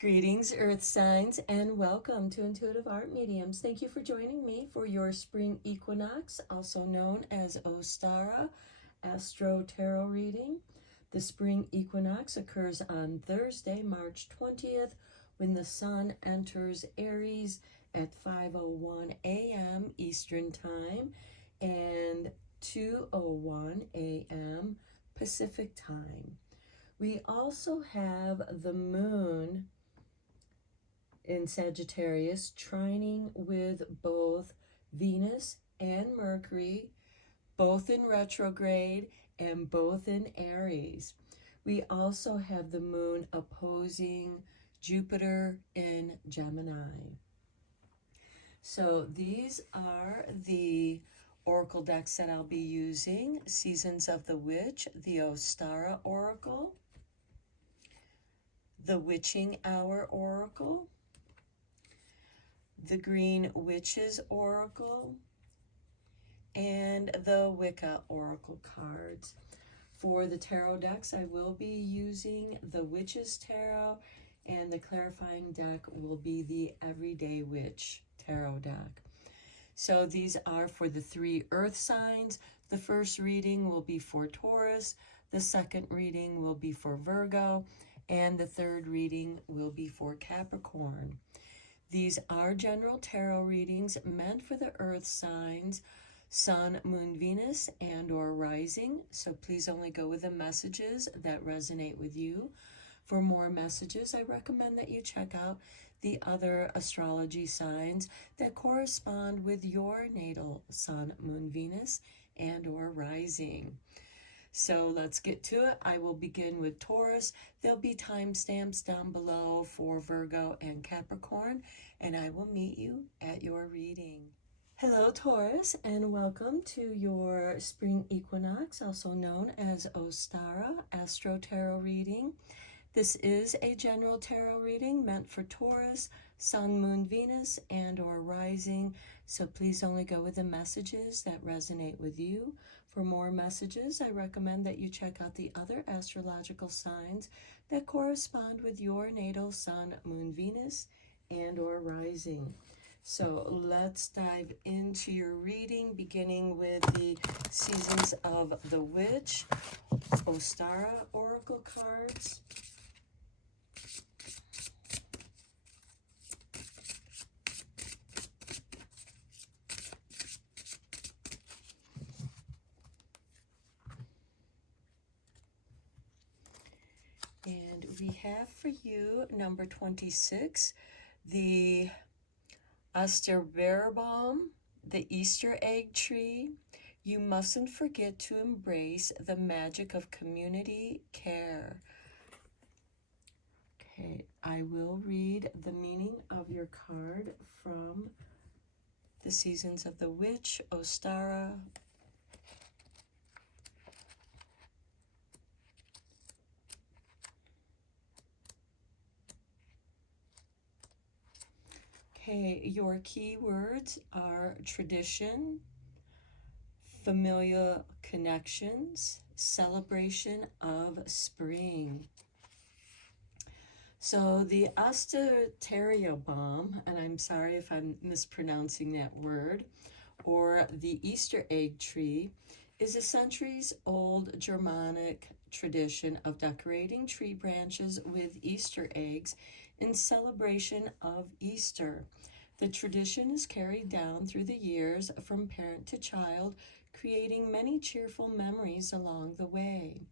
Greetings, Earth signs, and welcome to Intuitive Art Mediums. Thank you for joining me for your spring equinox, also known as Ostara Astro Tarot reading. The spring equinox occurs on Thursday, March 20th, when the sun enters Aries at 5:01 a.m. Eastern Time and 2:01 a.m. Pacific Time. We also have the moon in Sagittarius trining with both Venus and Mercury, both in retrograde and both in Aries. We also have the moon opposing Jupiter in Gemini. So these are the oracle decks that I'll be using: Seasons of the Witch, the Ostara Oracle, the Witching Hour Oracle, the Green Witches Oracle, and the Wicca Oracle cards. For the tarot decks, I will be using the Witches Tarot, and the clarifying deck will be the Everyday Witch Tarot deck. So these are for the 3 earth signs. The first reading will be for Taurus, the second reading will be for Virgo, and the third reading will be for Capricorn. These are general tarot readings meant for the earth signs, Sun, Moon, Venus, and or rising. So please only go with the messages that resonate with you. For more messages, I recommend that you check out the other astrology signs that correspond with your natal Sun, Moon, Venus, and or rising. So let's get to it. I will begin with Taurus. There'll be timestamps down below for Virgo and Capricorn, and I will meet you at your reading. Hello, Taurus, and welcome to your spring equinox, also known as Ostara Astro Tarot reading. This is a general tarot reading meant for Taurus, Sun, Moon, Venus, and or rising. So please only go with the messages that resonate with you. For more messages, I recommend that you check out the other astrological signs that correspond with your natal Sun, Moon, Venus, and or rising. So let's dive into your reading, beginning with the Seasons of the Witch, Ostara Oracle cards. And we have for you number 26, the Ostara, the Easter egg tree. You mustn't forget to embrace the magic of community care. Okay, I will read the meaning of your card from the Seasons of the Witch, Ostara. Okay, your key words are tradition, familial connections, celebration of spring. So the Ostara bomb, and I'm sorry if I'm mispronouncing that word, or the Easter egg tree, is a centuries-old Germanic tradition of decorating tree branches with Easter eggs in celebration of Easter. The tradition is carried down through the years from parent to child, creating many cheerful memories along the way.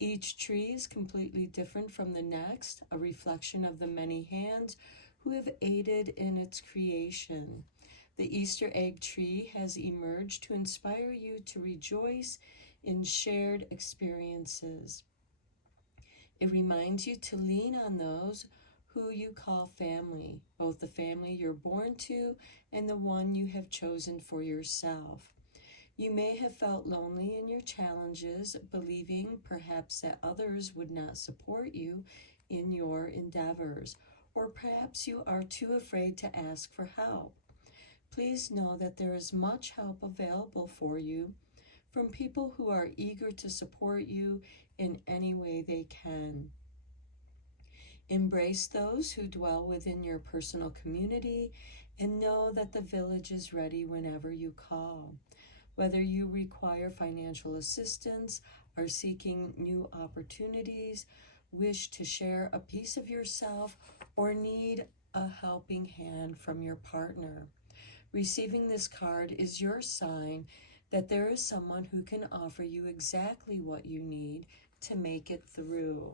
Each tree is completely different from the next, a reflection of the many hands who have aided in its creation. The Easter egg tree has emerged to inspire you to rejoice in shared experiences. It reminds you to lean on those who you call family, both the family you're born to and the one you have chosen for yourself. You may have felt lonely in your challenges, believing perhaps that others would not support you in your endeavors, or perhaps you are too afraid to ask for help. Please know that there is much help available for you from people who are eager to support you in any way they can. Embrace those who dwell within your personal community and know that the village is ready whenever you call. Whether you require financial assistance, are seeking new opportunities, wish to share a piece of yourself, or need a helping hand from your partner. Receiving this card is your sign that there is someone who can offer you exactly what you need to make it through.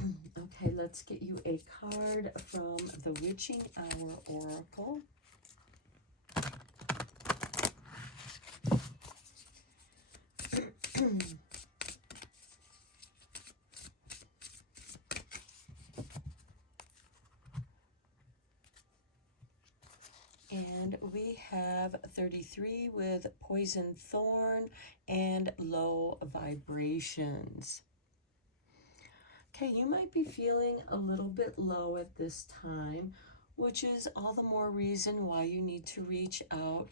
Okay, let's get you a card from the Witching Hour Oracle. And we have 33 with Poison Thorn and Low Vibrations. Okay, you might be feeling a little bit low at this time, which is all the more reason why you need to reach out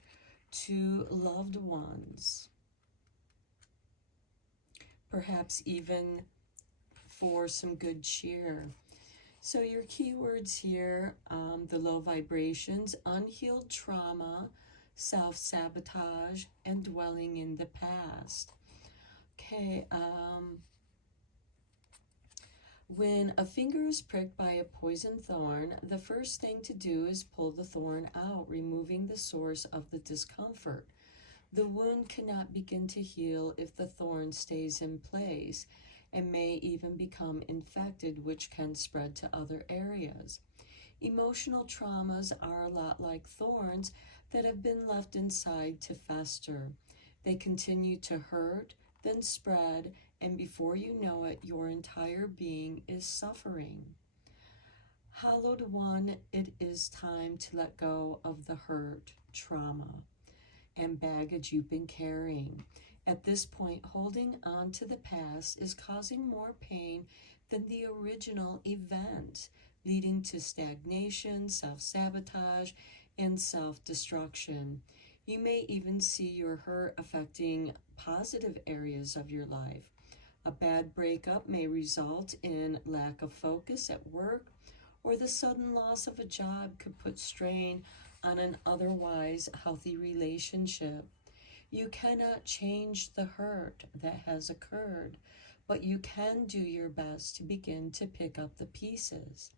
to loved ones. Perhaps even for some good cheer. So your keywords here, the low vibrations, unhealed trauma, self-sabotage, and dwelling in the past. Okay, when a finger is pricked by a poison thorn, the first thing to do is pull the thorn out, removing the source of the discomfort. The wound cannot begin to heal if the thorn stays in place, and may even become infected, which can spread to other areas. Emotional traumas are a lot like thorns that have been left inside to fester. They continue to hurt, then spread, and before you know it, your entire being is suffering. Hallowed One, it is time to let go of the hurt, trauma, and baggage you've been carrying. At this point, holding on to the past is causing more pain than the original event, leading to stagnation, self-sabotage, and self-destruction. You may even see your hurt affecting positive areas of your life. A bad breakup may result in lack of focus at work, or the sudden loss of a job could put strain on an otherwise healthy relationship. You cannot change the hurt that has occurred, but you can do your best to begin to pick up the pieces.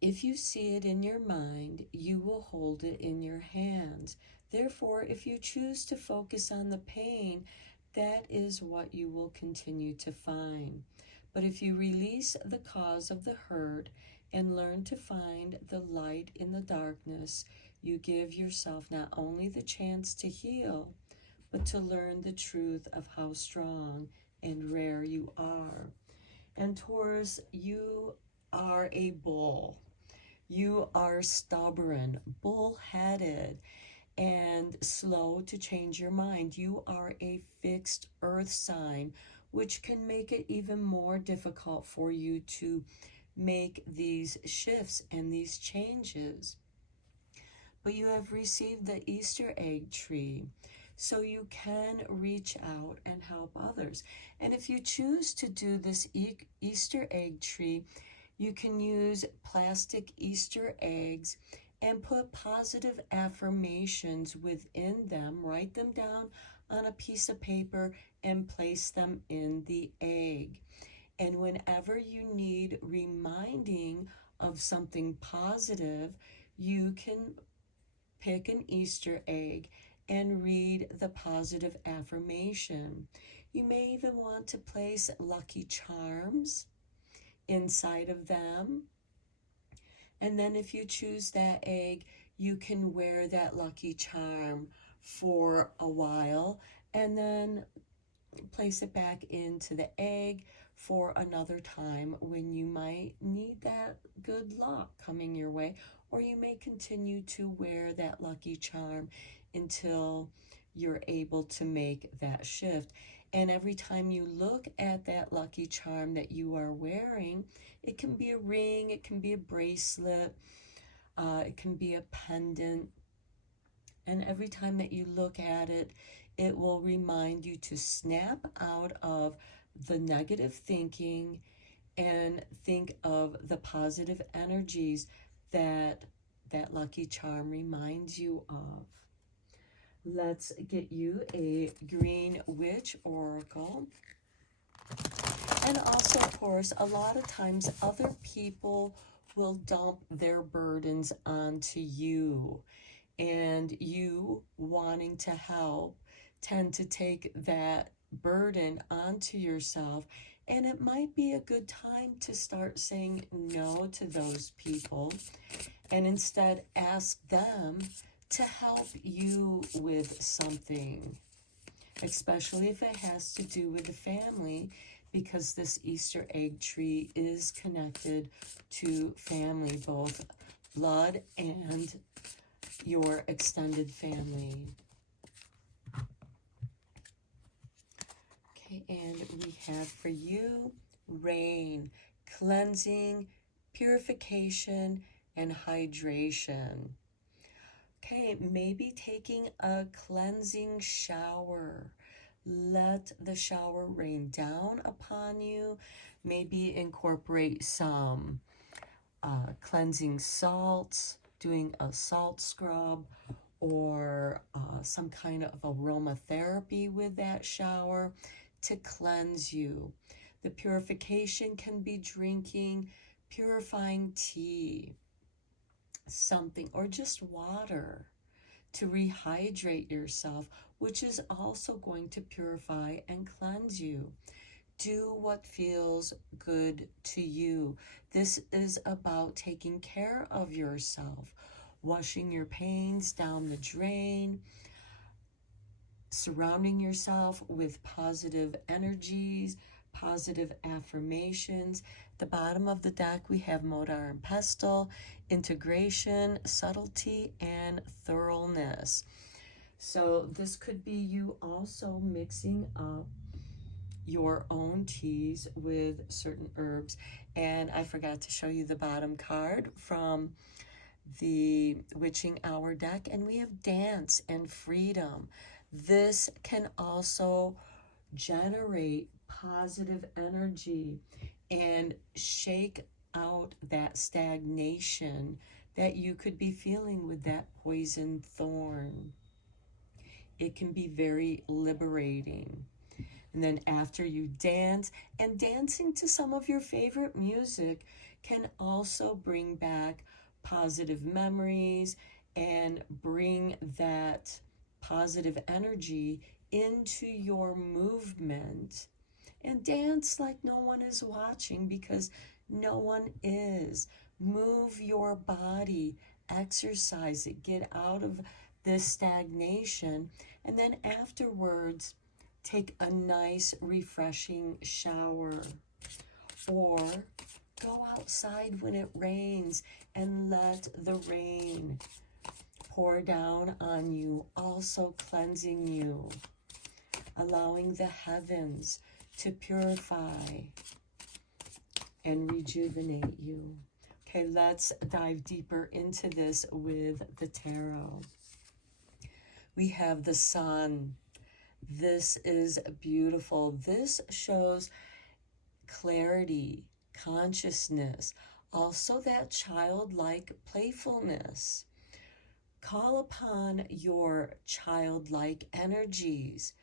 If you see it in your mind, you will hold it in your hands. Therefore, if you choose to focus on the pain, that is what you will continue to find. But if you release the cause of the hurt and learn to find the light in the darkness, you give yourself not only the chance to heal, but to learn the truth of how strong and rare you are. And Taurus, you are a bull. You are stubborn, bull-headed, and slow to change your mind. You are a fixed earth sign, which can make it even more difficult for you to make these shifts and these changes. But you have received the Easter egg tree, so you can reach out and help others. And if you choose to do this Easter egg tree, you can use plastic Easter eggs and put positive affirmations within them, write them down on a piece of paper and place them in the egg. And whenever you need reminding of something positive, you can pick an Easter egg and read the positive affirmation. You may even want to place lucky charms inside of them. And then if you choose that egg, you can wear that lucky charm for a while and then place it back into the egg for another time when you might need that good luck coming your way. Or you may continue to wear that lucky charm until you're able to make that shift. And every time you look at that lucky charm that you are wearing, it can be a ring, it can be a bracelet, it can be a pendant. And every time that you look at it, It will remind you to snap out of the negative thinking and think of the positive energies that that lucky charm reminds you of. Let's get you a Green Witch Oracle. And also, of course, a lot of times other people will dump their burdens onto you, and you wanting to help tend to take that burden onto yourself. And it might be a good time to start saying no to those people and instead ask them to help you with something, especially if it has to do with the family, because this Easter egg tree is connected to family, both blood and your extended family. Okay, and we have for you rain, cleansing, purification, and hydration. Okay, maybe taking a cleansing shower. Let the shower rain down upon you. Maybe incorporate some cleansing salts, doing a salt scrub, or some kind of aromatherapy with that shower to cleanse you. The purification can be drinking purifying tea, something, or just water to rehydrate yourself, which is also going to purify and cleanse you. Do what feels good to you. This is about taking care of yourself, washing your pains down the drain, surrounding yourself with positive energies, positive affirmations. At the bottom of the deck, we have Modar and Pestle, integration, subtlety, and thoroughness. So this could be you also mixing up your own teas with certain herbs. And I forgot to show you the bottom card from the Witching Hour deck, and we have dance and freedom. This can also generate positive energy and shake out that stagnation that you could be feeling with that poison thorn. It can be very liberating. And then after you dance, and dancing to some of your favorite music can also bring back positive memories and bring that positive energy into your movement. And dance like no one is watching, because no one is. Move your body, exercise it, get out of this stagnation, and then afterwards take a nice refreshing shower, or go outside when it rains and let the rain pour down on you, also cleansing you, allowing the heavens to purify and rejuvenate you. Okay, let's dive deeper into this with the tarot. We have the Sun. This is beautiful. This shows clarity, consciousness, also that childlike playfulness. Call upon your childlike energies.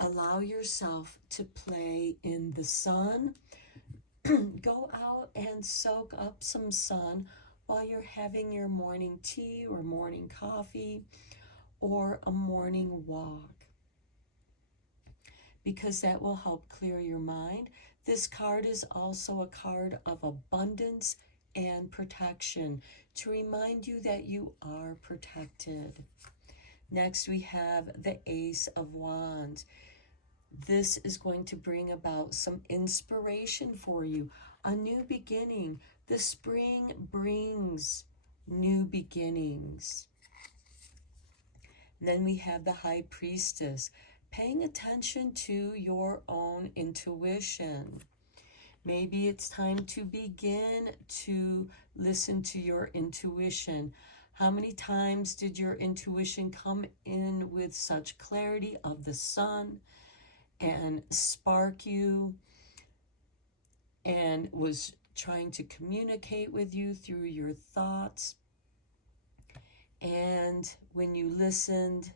Allow yourself to play in the sun. Go out and soak up some sun while you're having your morning tea or morning coffee or a morning walk, because that will help clear your mind. This card is also a card of abundance and protection, to remind you that you are protected. Next, we have the Ace of Wands. This is going to bring about some inspiration for you, a new beginning. The spring brings new beginnings. And then we have the High Priestess, paying attention to your own intuition. Maybe it's time to begin to listen to your intuition. How many times did your intuition come in with such clarity of the sun and spark you and was trying to communicate with you through your thoughts? And when you listened,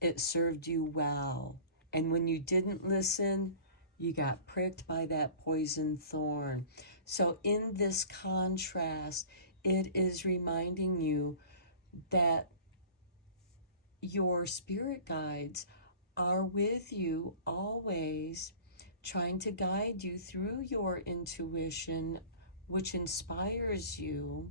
it served you well. And when you didn't listen, you got pricked by that poison thorn. So in this contrast, it is reminding you that your spirit guides are with you always, trying to guide you through your intuition, which inspires you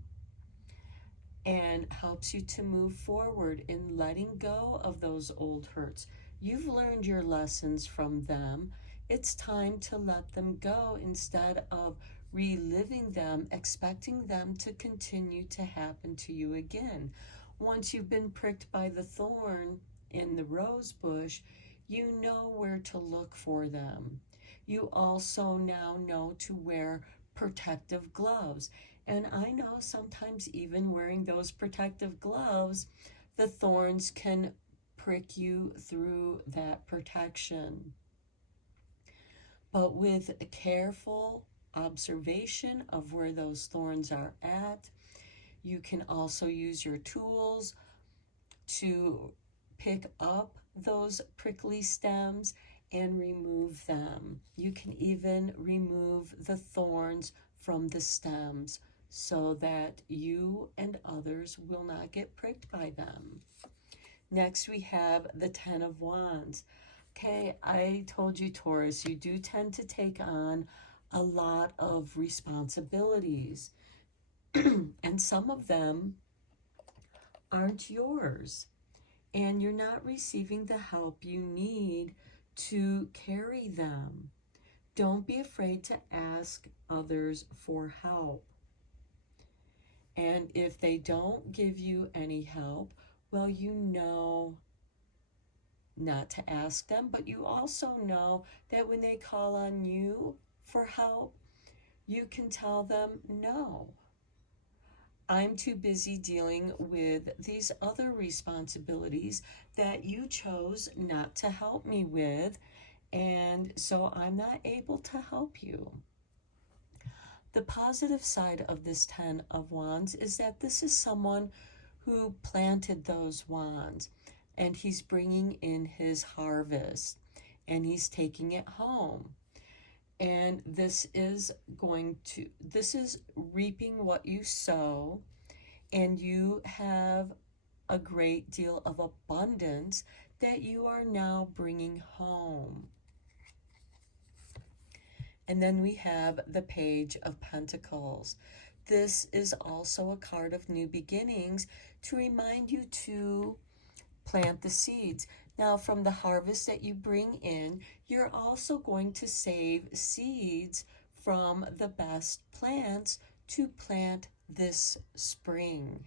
and helps you to move forward in letting go of those old hurts. You've learned your lessons from them. It's time to let them go instead of reliving them, expecting them to continue to happen to you again. Once you've been pricked by the thorn in the rose bush, you know where to look for them. You also now know to wear protective gloves. And I know sometimes even wearing those protective gloves, the thorns can prick you through that protection. But with a careful observation of where those thorns are at, you can also use your tools to pick up those prickly stems and remove them. You can even remove the thorns from the stems so that you and others will not get pricked by them. Next, we have the Ten of Wands. Okay, I told you, Taurus, you do tend to take on a lot of responsibilities, and some of them aren't yours, and you're not receiving the help you need to carry them. Don't be afraid to ask others for help. And if they don't give you any help, well, you know not to ask them, but you also know that when they call on you for help, you can tell them, no, I'm too busy dealing with these other responsibilities that you chose not to help me with, and so I'm not able to help you. The positive side of this Ten of Wands is that this is someone who planted those wands, and he's bringing in his harvest, and he's taking it home. And this is reaping what you sow, and you have a great deal of abundance that you are now bringing home. And then we have the Page of Pentacles. This is also a card of new beginnings to remind you to plant the seeds. Now, from the harvest that you bring in, you're also going to save seeds from the best plants to plant this spring.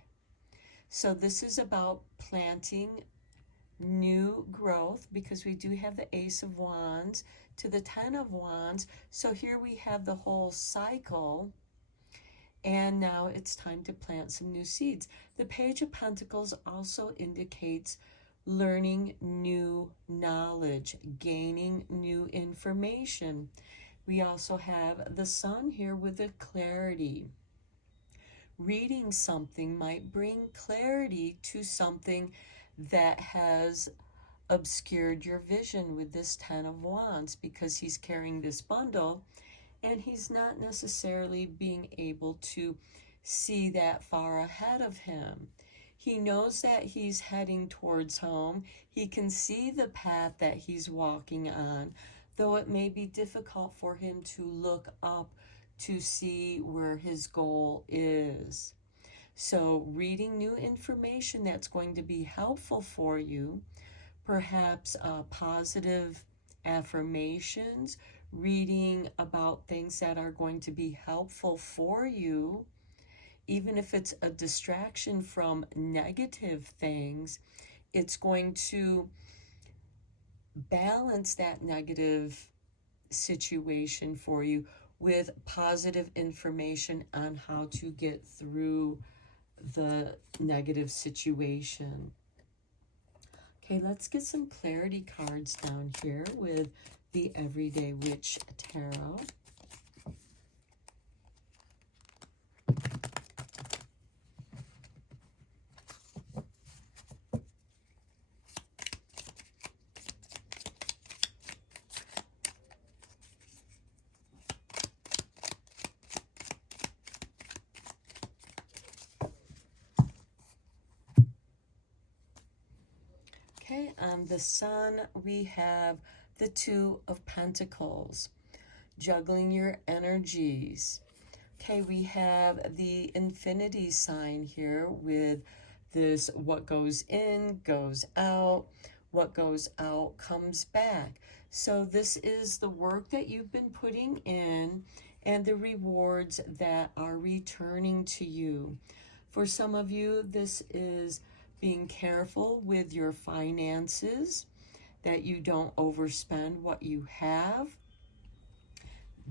So this is about planting new growth, because we do have the Ace of Wands to the Ten of Wands. So here we have the whole cycle, and now it's time to plant some new seeds. The Page of Pentacles also indicates learning new knowledge, gaining new information. We also have the Sun here with the clarity. Reading something might bring clarity to something that has obscured your vision with this Ten of Wands, because he's carrying this bundle and he's not necessarily being able to see that far ahead of him. He knows that he's heading towards home. He can see the path that he's walking on, though it may be difficult for him to look up to see where his goal is. So reading new information that's going to be helpful for you, perhaps positive affirmations, reading about things that are going to be helpful for you, even if it's a distraction from negative things, it's going to balance that negative situation for you with positive information on how to get through the negative situation. Okay, let's get some clarity cards down here with the Everyday Witch Tarot. Okay, on the Sun, we have the Two of Pentacles, juggling your energies. Okay, we have the Infinity sign here with this: what goes in goes out, what goes out comes back. So this is the work that you've been putting in and the rewards that are returning to you. For some of you, this is being careful with your finances, that you don't overspend what you have.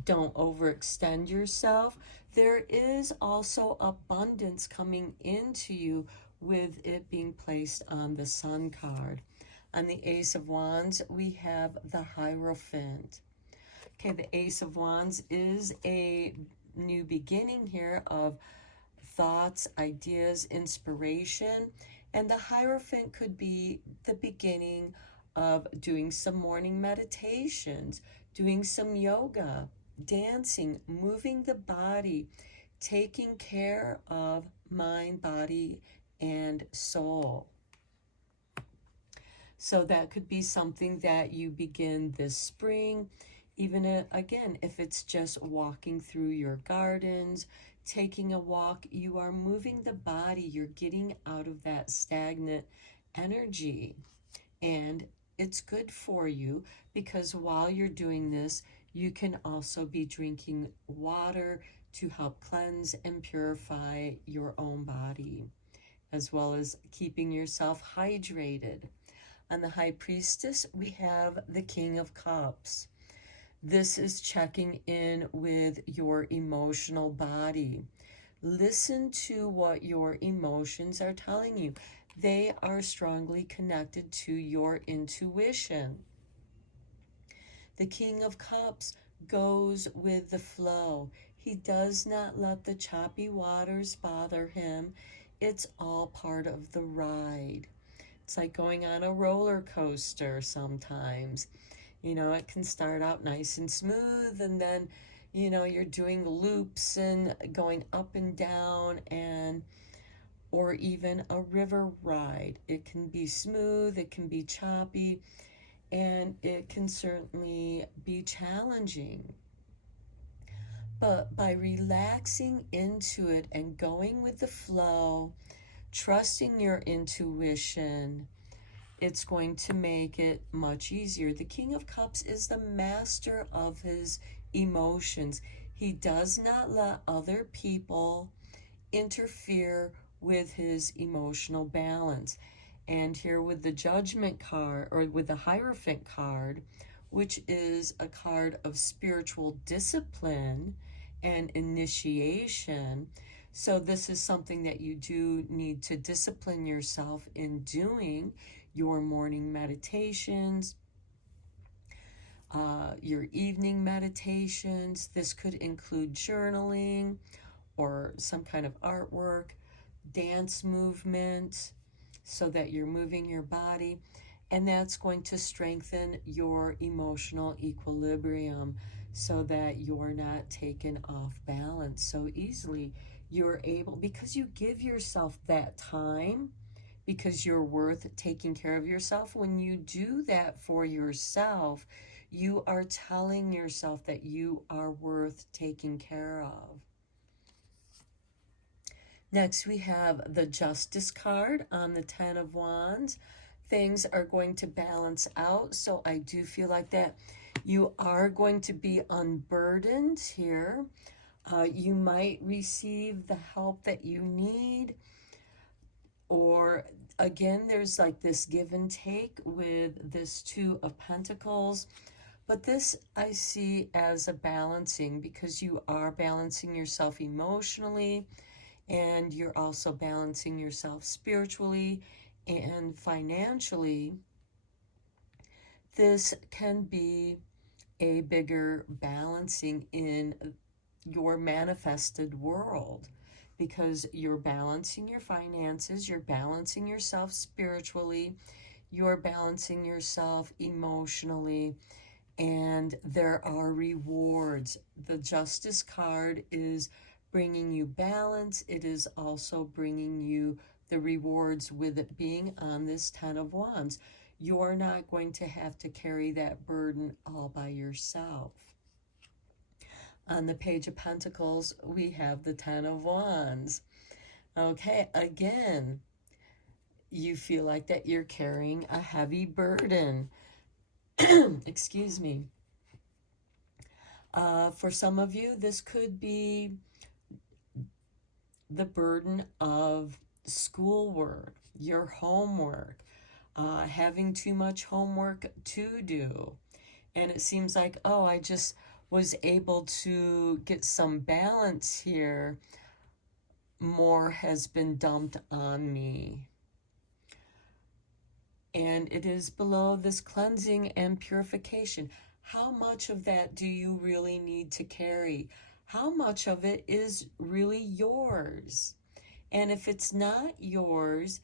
Don't overextend yourself. There is also abundance coming into you with it being placed on the Sun card. On the Ace of Wands, we have the Hierophant. Okay, the Ace of Wands is a new beginning here of thoughts, ideas, inspiration. And the Hierophant could be the beginning of doing some morning meditations, doing some yoga, dancing, moving the body, taking care of mind, body, and soul. So that could be something that you begin this spring. Even again, if it's just walking through your gardens, taking a walk, you are moving the body. You're getting out of that stagnant energy. And it's good for you because while you're doing this, you can also be drinking water to help cleanse and purify your own body, as well as keeping yourself hydrated. On the High Priestess, we have the King of Cups. This is checking in with your emotional body. Listen to what your emotions are telling you. They are strongly connected to your intuition. The King of Cups goes with the flow. He does not let the choppy waters bother him. It's all part of the ride. It's like going on a roller coaster sometimes. You know, it can start out nice and smooth, and then, you know, you're doing loops and going up and down, and or even a river ride. It can be smooth, it can be choppy, and it can certainly be challenging. But by relaxing into it and going with the flow, trusting your intuition, it's going to make it much easier. The King of Cups is the master of his emotions. He does not let other people interfere with his emotional balance. And here with the Judgment card, or with the Hierophant card, which is a card of spiritual discipline and initiation. So this is something that you do need to discipline yourself in doing: your morning meditations, your evening meditations. This could include journaling or some kind of artwork, dance movement, so that you're moving your body. And that's going to strengthen your emotional equilibrium so that you're not taken off balance so easily. You're able, because you give yourself that time, because you're worth taking care of yourself. When you do that for yourself, you are telling yourself that you are worth taking care of. Next, we have the Justice card on the Ten of Wands. Things are going to balance out, so I do feel like that you are going to be unburdened here. You might receive the help that you need, or again, there's like this give and take with this Two of Pentacles. But this I see as a balancing, because you are balancing yourself emotionally and you're also balancing yourself spiritually and financially, this can be a bigger balancing in your manifested world, because you're balancing your finances, you're balancing yourself spiritually, you're balancing yourself emotionally, and there are rewards. The Justice card is bringing you balance. It is also bringing you the rewards with it being on this Ten of Wands. You're not going to have to carry that burden all by yourself. On the Page of Pentacles, we have the Ten of Wands. Okay, again, you feel like that you're carrying a heavy burden. Excuse me. For some of you, this could be the burden of schoolwork, your homework, having too much homework to do. And it seems like, oh, I just was able to get some balance here. More has been dumped on me. And it is below this cleansing and purification. How much of that do you really need to carry? How much of it is really yours? And if it's not yours,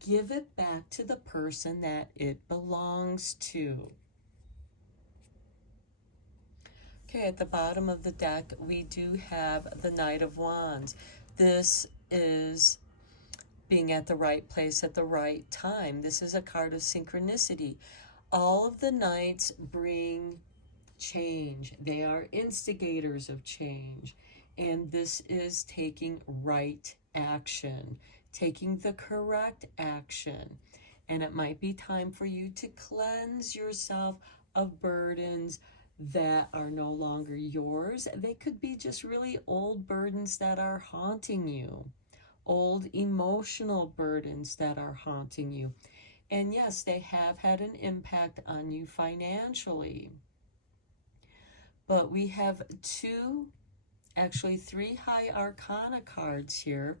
give it back to the person that it belongs to. Okay, at the bottom of the deck, we do have the Knight of Wands. This is being at the right place at the right time. This is a card of synchronicity. All of the knights bring change. They are instigators of change. And this is taking right action, taking the correct action. And it might be time for you to cleanse yourself of burdens that are no longer yours. They could be just really old burdens that are haunting you, old emotional burdens that are haunting you. And yes, they have had an impact on you financially. But we have three High Arcana cards here,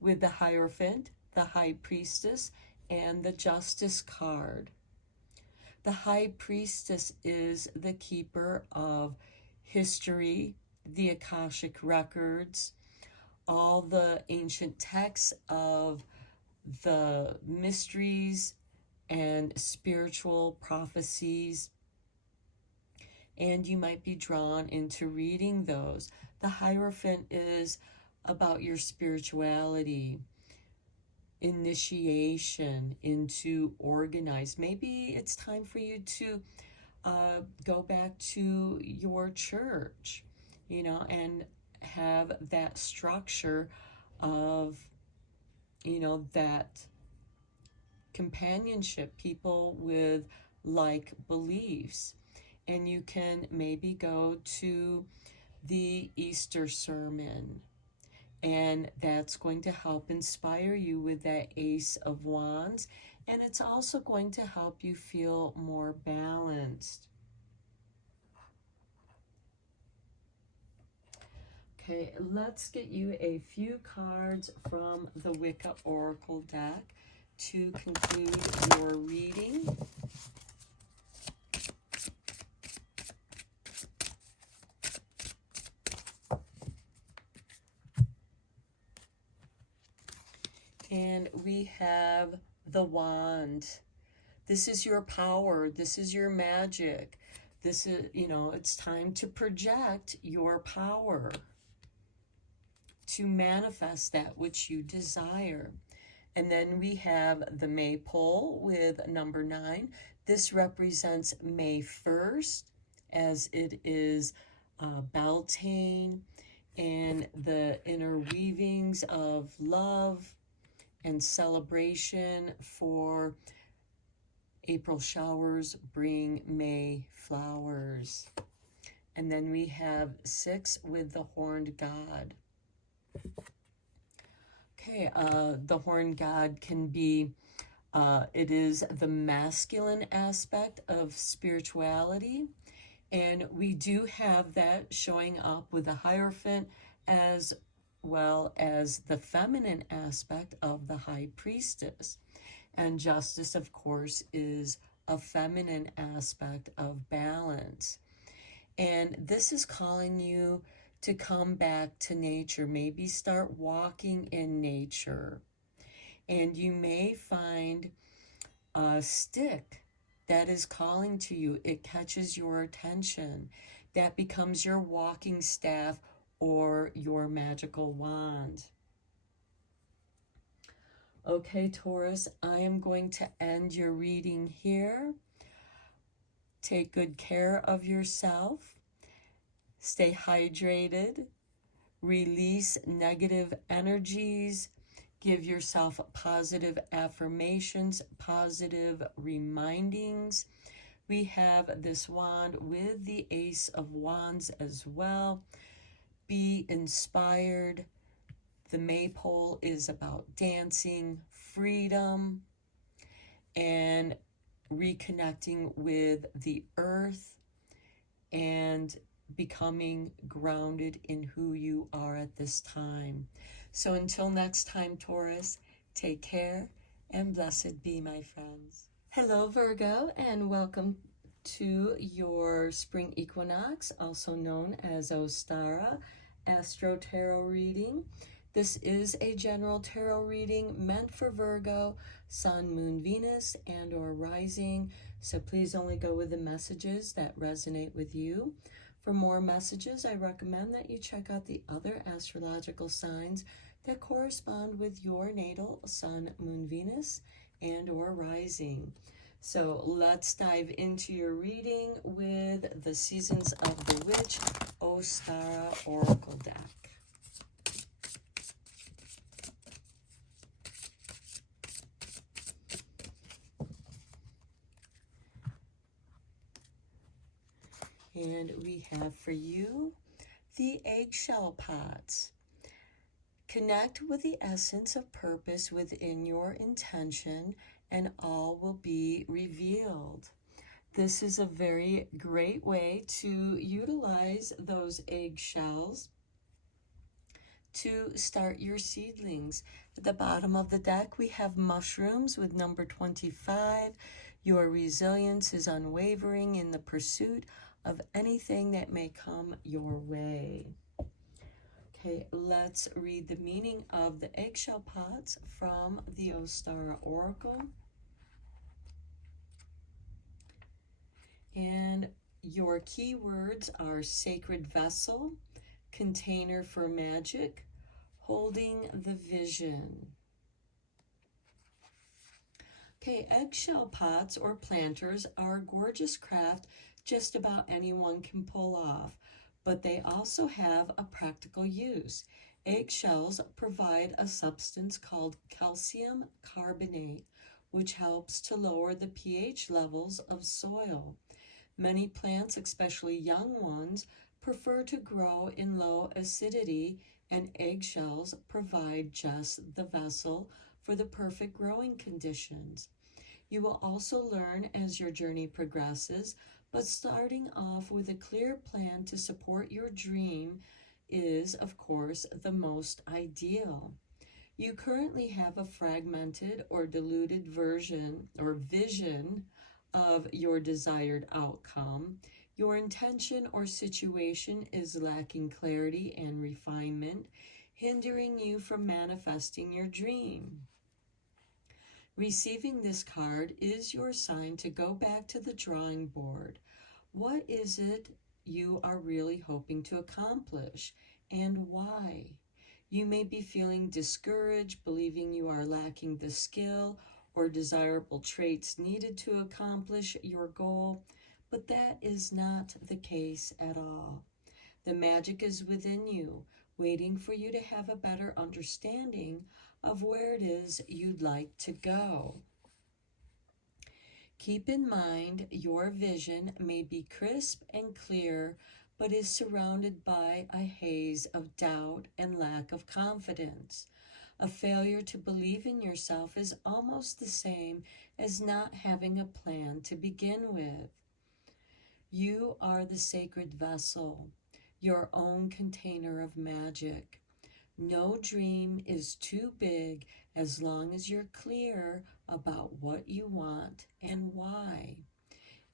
with the Hierophant, the High Priestess, and the Justice card. The High Priestess is the keeper of history, the Akashic records, all the ancient texts of the mysteries and spiritual prophecies, and you might be drawn into reading those. The Hierophant is about your spirituality, initiation into organized. Maybe it's time for you to go back to your church, and have that structure of, that companionship, people with like beliefs. And you can maybe go to the Easter sermon, and that's going to help inspire you with that Ace of Wands, and it's also going to help you feel more balanced. Okay, let's get you a few cards from the Wicca Oracle deck to conclude your reading. And we have the Wand. This is your power. This is your magic. This is, it's time to project your power, to manifest that which you desire. And then we have the Maypole with number 9. This represents May 1st, as it is Beltane and the interweavings of love and celebration. For April showers bring May flowers. And then we have 6 with the Horned God. Okay, the Horned God can be, it is the masculine aspect of spirituality. And we do have that showing up with the Hierophant as well as the feminine aspect of the High Priestess. And Justice, of course, is a feminine aspect of balance. And this is calling you to come back to nature. Maybe start walking in nature. And you may find a stick that is calling to you. It catches your attention. That becomes your walking staff or your magical wand. Okay, Taurus, I am going to end your reading here. Take good care of yourself. Stay hydrated. Release negative energies. Give yourself positive affirmations, positive remindings. We have this wand with the Ace of Wands as well. Be inspired. The maypole is about dancing, freedom, and reconnecting with the earth and becoming grounded in who you are at this time. So until next time, Taurus, take care and blessed be, my friends. Hello, Virgo, and welcome to your spring equinox, also known as Ostara Astro Tarot reading. This is a general tarot reading meant for Virgo, Sun, Moon, Venus, and or rising. So please only go with the messages that resonate with you. For more messages, I recommend that you check out the other astrological signs that correspond with your natal Sun, Moon, Venus, and or rising. So let's dive into your reading with the Seasons of the Witch Ostara Oracle deck. And we have for you the eggshell pots. Connect with the essence of purpose within your intention and all will be revealed. This is a very great way to utilize those eggshells to start your seedlings. At the bottom of the deck, we have mushrooms with number 25. Your resilience is unwavering in the pursuit of anything that may come your way. Okay, let's read the meaning of the eggshell pots from the Ostara Oracle. And your keywords are sacred vessel, container for magic, holding the vision. Okay, eggshell pots or planters are a gorgeous craft just about anyone can pull off, but they also have a practical use. Eggshells provide a substance called calcium carbonate, which helps to lower the pH levels of soil. Many plants, especially young ones, prefer to grow in low acidity, and eggshells provide just the vessel for the perfect growing conditions. You will also learn as your journey progresses, but starting off with a clear plan to support your dream is, of course, the most ideal. You currently have a fragmented or diluted version or vision of your desired outcome. Your intention or situation is lacking clarity and refinement, hindering you from manifesting your dream. Receiving this card is your sign to go back to the drawing board. What is it you are really hoping to accomplish, and why? You may be feeling discouraged, believing you are lacking the skill or desirable traits needed to accomplish your goal, but that is not the case at all. The magic is within you, waiting for you to have a better understanding of where it is you'd like to go. Keep in mind your vision may be crisp and clear, but is surrounded by a haze of doubt and lack of confidence. A failure to believe in yourself is almost the same as not having a plan to begin with. You are the sacred vessel, your own container of magic. No dream is too big as long as you're clear about what you want and why.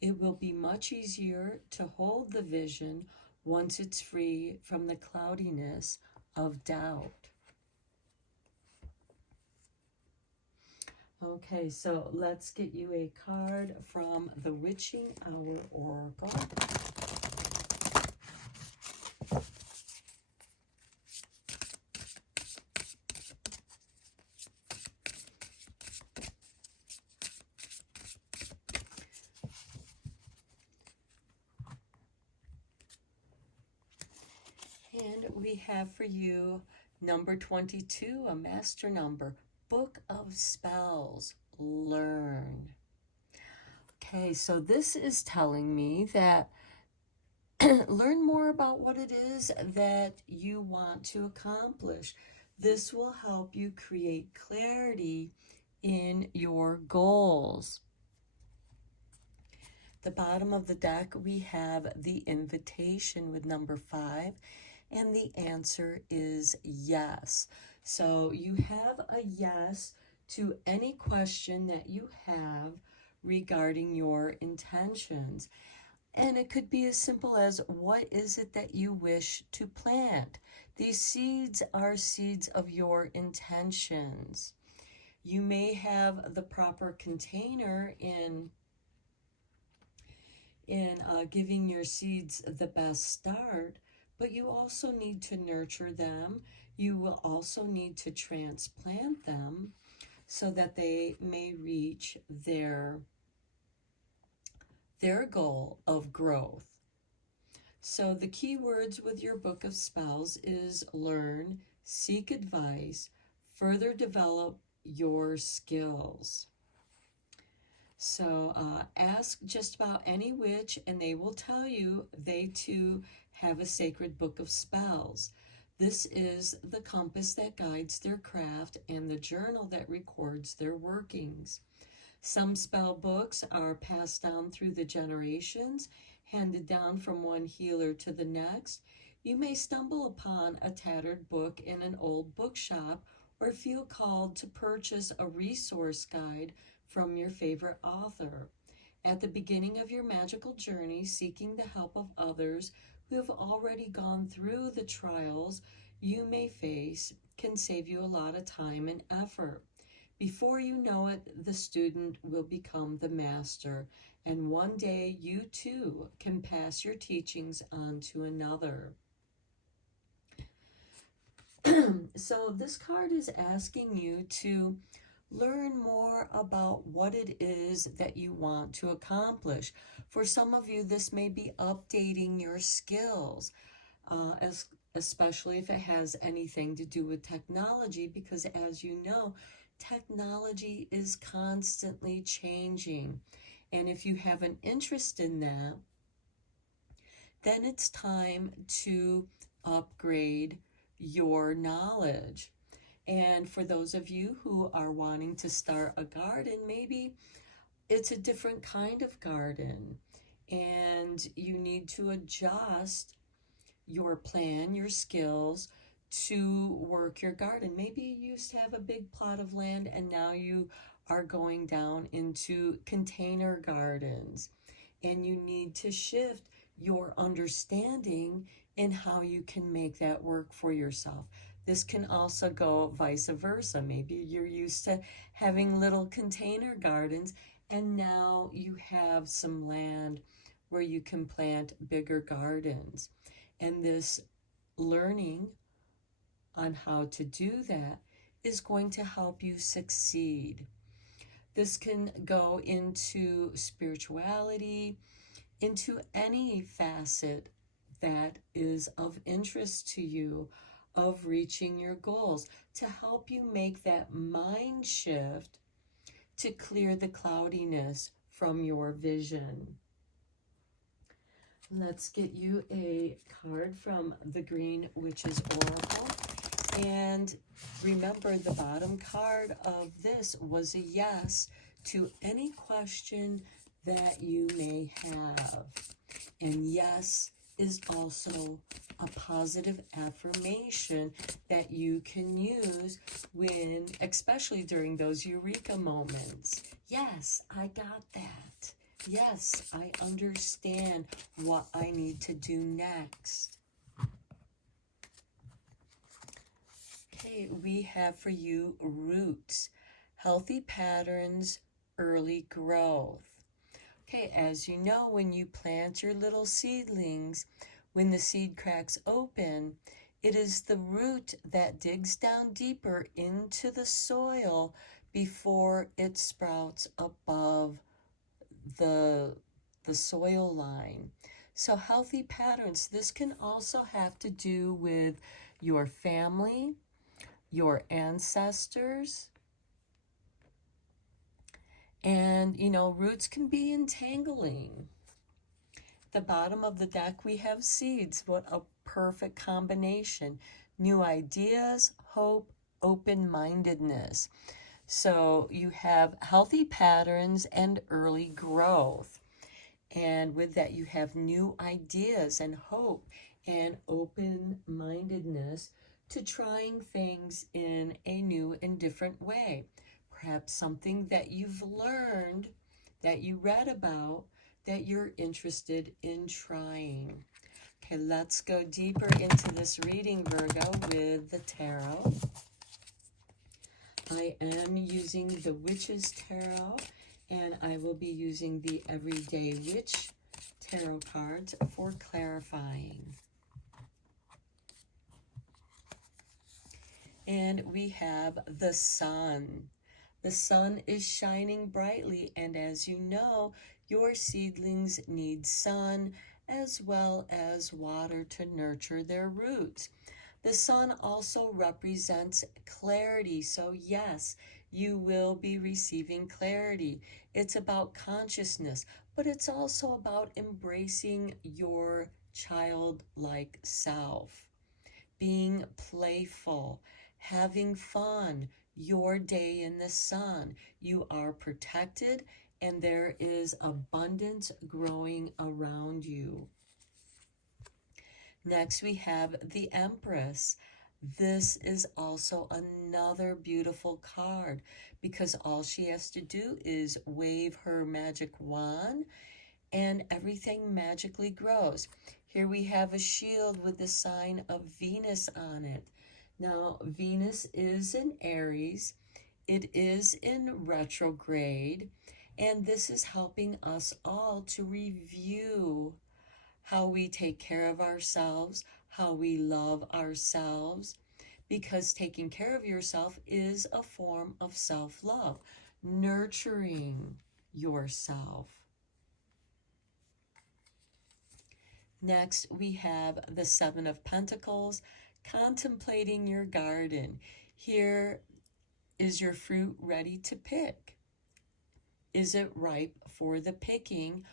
It will be much easier to hold the vision once it's free from the cloudiness of doubt. Okay, so let's get you a card from the Witching Hour Oracle. And we have for you number 22, a master number, Book of Spells, Learn. Okay, so this is telling me that learn more about what it is that you want to accomplish. This will help you create clarity in your goals. The bottom of the deck, we have the invitation with number 5, and the answer is yes. So you have a yes to any question that you have regarding your intentions. And it could be as simple as, what is it that you wish to plant? These seeds are seeds of your intentions. You may have the proper container in giving your seeds the best start, but you also need to nurture them. You will also need to transplant them so that they may reach their goal of growth. So the key words with your Book of Spells is learn, seek advice, further develop your skills. So ask just about any witch and they will tell you they too have a sacred book of spells. This is the compass that guides their craft and the journal that records their workings. Some spell books are passed down through the generations, handed down from one healer to the next. You may stumble upon a tattered book in an old bookshop or feel called to purchase a resource guide from your favorite author. At the beginning of your magical journey, seeking the help of others who have already gone through the trials you may face can save you a lot of time and effort. Before you know it, the student will become the master, and one day you too can pass your teachings on to another. So this card is asking you to learn more about what it is that you want to accomplish. For some of you, this may be updating your skills, especially if it has anything to do with technology, because as you know, technology is constantly changing. And if you have an interest in that, then it's time to upgrade your knowledge. And for those of you who are wanting to start a garden, maybe it's a different kind of garden and you need to adjust your plan, your skills to work your garden. Maybe you used to have a big plot of land and now you are going down into container gardens, and you need to shift your understanding in how you can make that work for yourself. This can also go vice versa. Maybe you're used to having little container gardens and now you have some land where you can plant bigger gardens. And this learning on how to do that is going to help you succeed. This can go into spirituality, into any facet that is of interest to you, of reaching your goals, to help you make that mind shift to clear the cloudiness from your vision. Let's get you a card from the Green Witch's Oracle. And remember, the bottom card of this was a yes to any question that you may have. And yes is also a positive affirmation that you can use when, especially during those eureka moments. Yes, I got that. Yes, I understand what I need to do next. Okay, we have for you roots, healthy patterns, early growth. Okay, as you know, when you plant your little seedlings, when the seed cracks open, it is the root that digs down deeper into the soil before it sprouts above the soil line. So healthy patterns, this can also have to do with your family, your ancestors, and roots can be entangling. The bottom of the deck, we have seeds. What a perfect combination. New ideas, hope, open-mindedness. So you have healthy patterns and early growth. And with that, you have new ideas and hope and open-mindedness to trying things in a new and different way. Perhaps something that you've learned, that you read about, that you're interested in trying. Okay, let's go deeper into this reading, Virgo, with the tarot. I am using the Witch's Tarot, and I will be using the Everyday Witch Tarot cards for clarifying. And we have the Sun. The sun is shining brightly, and as you know, your seedlings need sun as well as water to nurture their roots. The sun also represents clarity, so yes, you will be receiving clarity. It's about consciousness, but it's also about embracing your childlike self, being playful, having fun, your day in the sun. You are protected and there is abundance growing around you. Next, we have the Empress. This is also another beautiful card because all she has to do is wave her magic wand and everything magically grows. Here we have a shield with the sign of Venus on it. Now, Venus is in Aries. It is in retrograde, and this is helping us all to review how we take care of ourselves, how we love ourselves, because taking care of yourself is a form of self-love, nurturing yourself. Next, we have the Seven of Pentacles, contemplating your garden. Here is your fruit ready to pick. Is it ripe for the picking,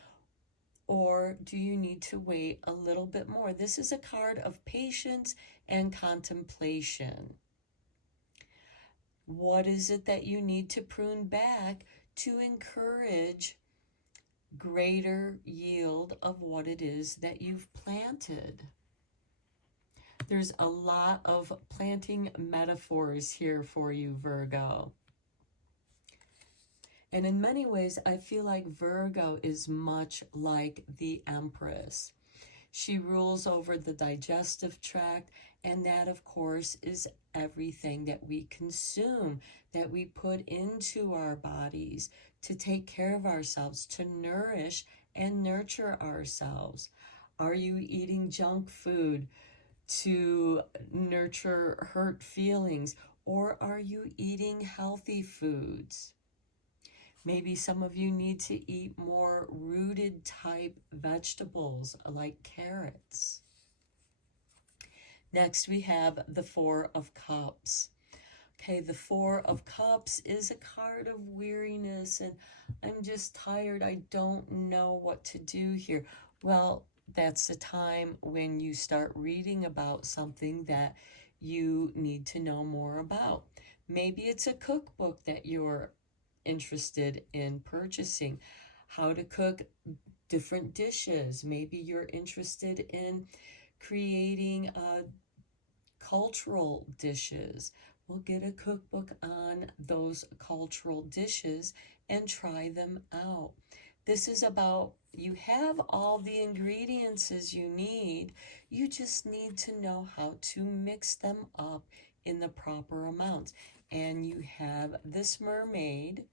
or do you need to wait a little bit more? This is a card of patience and contemplation. What is it that you need to prune back to encourage greater yield of what it is that you've planted? There's a lot of planting metaphors here for you, Virgo. And in many ways, I feel like Virgo is much like the Empress. She rules over the digestive tract, and that, of course, is everything that we consume, that we put into our bodies to take care of ourselves, to nourish and nurture ourselves. Are you eating junk food to nurture hurt feelings, or are you eating healthy foods? Maybe some of you need to eat more rooted type vegetables like carrots. Next, we have the Four of Cups. Okay, the Four of Cups is a card of weariness, and I'm just tired. I don't know what to do here. Well, that's the time when you start reading about something that you need to know more about. Maybe it's a cookbook that you're interested in purchasing, how to cook different dishes. Maybe you're interested in creating cultural dishes. We'll get a cookbook on those cultural dishes and try them out. This is about, you have all the ingredients as you need. You just need to know how to mix them up in the proper amounts. And you have this mermaid,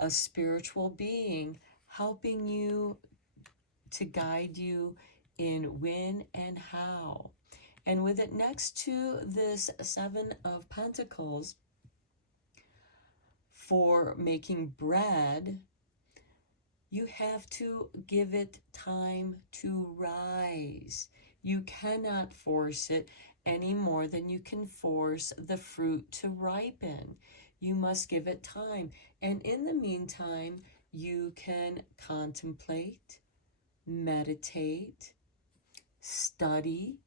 a spiritual being, helping you to guide you in when and how. And with it next to this Seven of Pentacles for making bread, you have to give it time to rise. You cannot force it any more than you can force the fruit to ripen. You must give it time. And in the meantime, you can contemplate, meditate, study.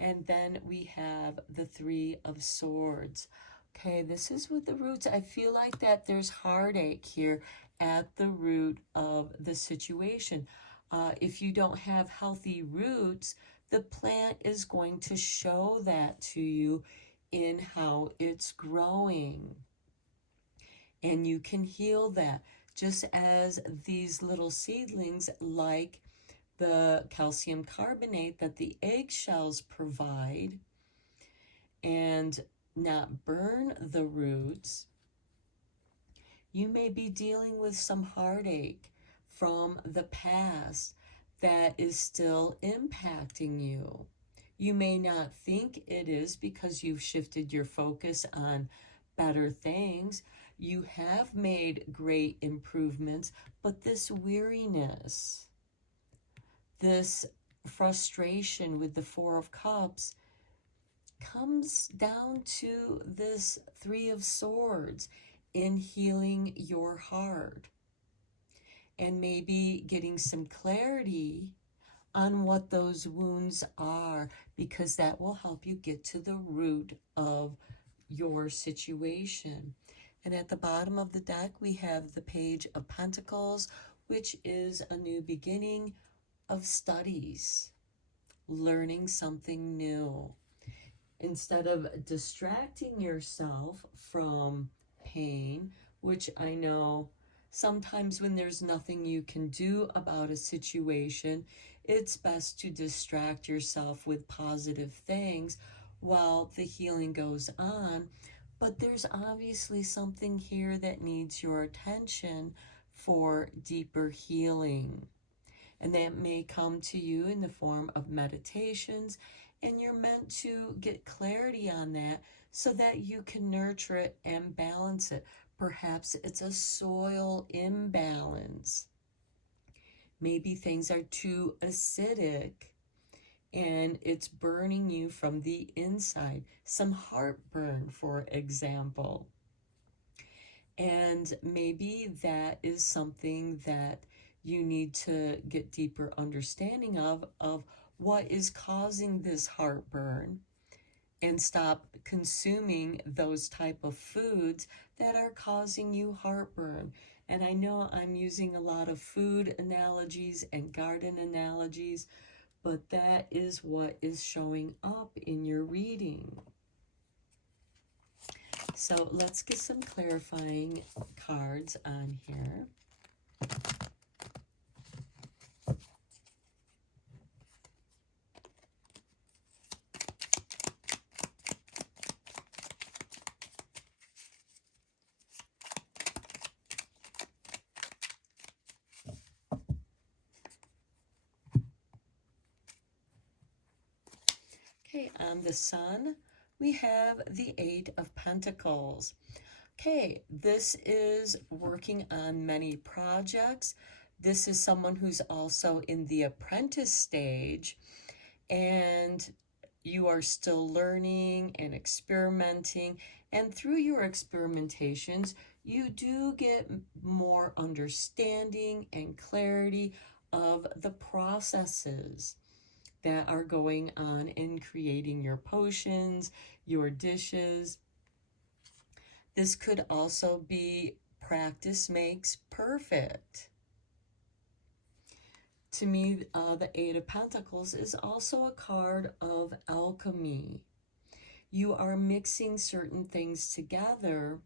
And then we have the Three of Swords. Okay, this is with the roots. I feel like that there's heartache here at the root of the situation. If you don't have healthy roots, the plant is going to show that to you in how it's growing. And you can heal that, just as these little seedlings like the calcium carbonate that the eggshells provide and not burn the roots. You may be dealing with some heartache from the past that is still impacting you. You may not think it is because you've shifted your focus on better things. You have made great improvements, but this weariness, this frustration with the Four of Cups comes down to this Three of Swords in healing your heart and maybe getting some clarity on what those wounds are, because that will help you get to the root of your situation. And at the bottom of the deck, we have the Page of Pentacles, which is a new beginning of studies, learning something new. Instead of distracting yourself from pain, which I know sometimes when there's nothing you can do about a situation, it's best to distract yourself with positive things while the healing goes on. But there's obviously something here that needs your attention for deeper healing. And that may come to you in the form of meditations, and you're meant to get clarity on that so that you can nurture it and balance it. Perhaps it's a soil imbalance. Maybe things are too acidic and it's burning you from the inside. Some heartburn, for example. And maybe that is something that you need to get deeper understanding of what is causing this heartburn, and stop consuming those type of foods that are causing you heartburn. And I know I'm using a lot of food analogies and garden analogies, but that is what is showing up in your reading. So let's get some clarifying cards on here. Okay, on the Sun, we have the Eight of Pentacles. Okay, this is working on many projects. This is someone who's also in the apprentice stage, and you are still learning and experimenting. And through your experimentations, you do get more understanding and clarity of the processes that are going on in creating your potions, your dishes. This could also be practice makes perfect. To me, the Eight of Pentacles is also a card of alchemy. You are mixing certain things together,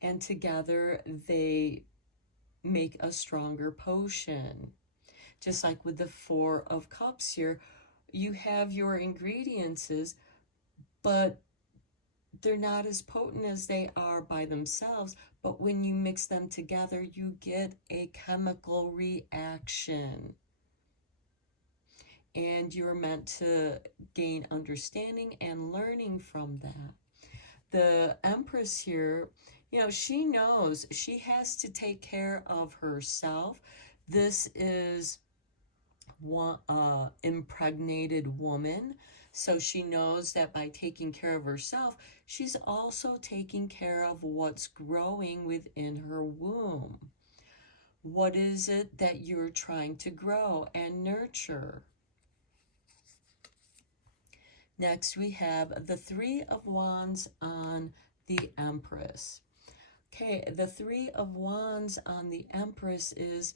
and together they make a stronger potion. Just like with the Four of Cups here, you have your ingredients, but they're not as potent as they are by themselves. But when you mix them together, you get a chemical reaction. And you're meant to gain understanding and learning from that. The Empress here, you know, she knows she has to take care of herself. This is one impregnated woman, so she knows that by taking care of herself, she's also taking care of what's growing within her womb. What is it that you're trying to grow and nurture? Next, we have the Three of Wands on the Empress. Okay, the Three of Wands on the Empress is,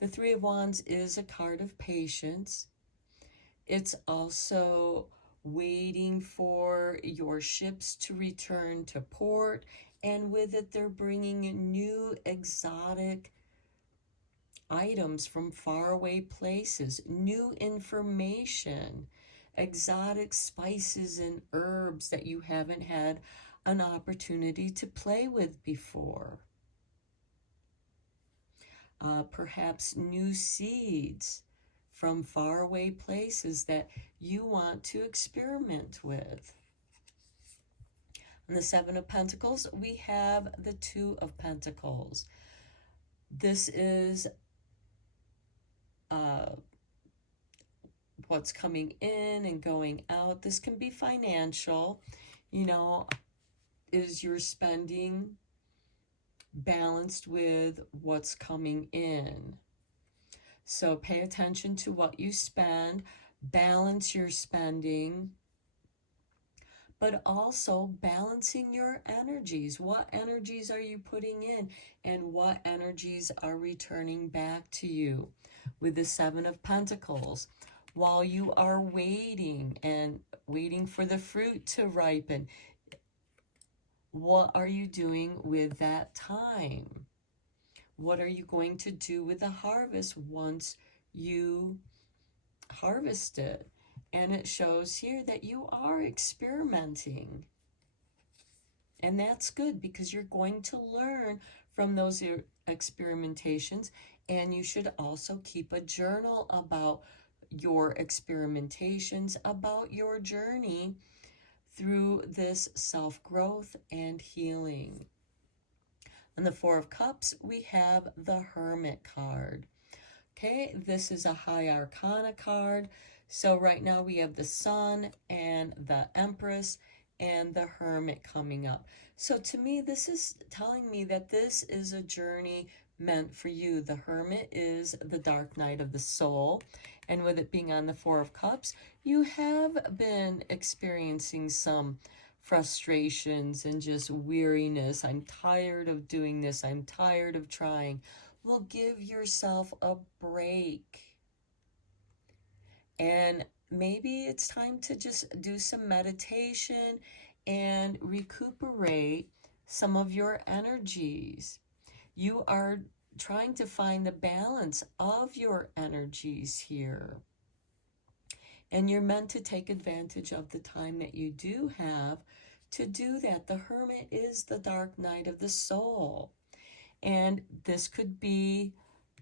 the Three of Wands is a card of patience. It's also waiting for your ships to return to port, and with it, they're bringing new exotic items from faraway places, new information, exotic spices and herbs that you haven't had an opportunity to play with before. Perhaps new seeds from faraway places that you want to experiment with. On the Seven of Pentacles, we have the Two of Pentacles. This is what's coming in and going out. This can be financial. You know, is your spending balanced with what's coming in? So pay attention to what you spend, balance your spending, but also balancing your energies. What energies are you putting in, and what energies are returning back to you? With the Seven of Pentacles, while you are waiting and waiting for the fruit to ripen, what are you doing with that time? What are you going to do with the harvest once you harvest it? And it shows here that you are experimenting. And that's good, because you're going to learn from those experimentations. And you should also keep a journal about your experimentations, about your journey through this self-growth and healing. On the Four of Cups, we have the Hermit card. Okay, this is a high arcana card. So right now we have the Sun and the Empress and the Hermit coming up. So to me, this is telling me that this is a journey meant for you. The Hermit is the dark night of the soul. And with it being on the Four of Cups, you have been experiencing some frustrations and just weariness. I'm tired of doing this. I'm tired of trying. Well, give yourself a break. And maybe it's time to just do some meditation and recuperate some of your energies. You are trying to find the balance of your energies here. And you're meant to take advantage of the time that you do have to do that. The Hermit is the dark night of the soul. And this could be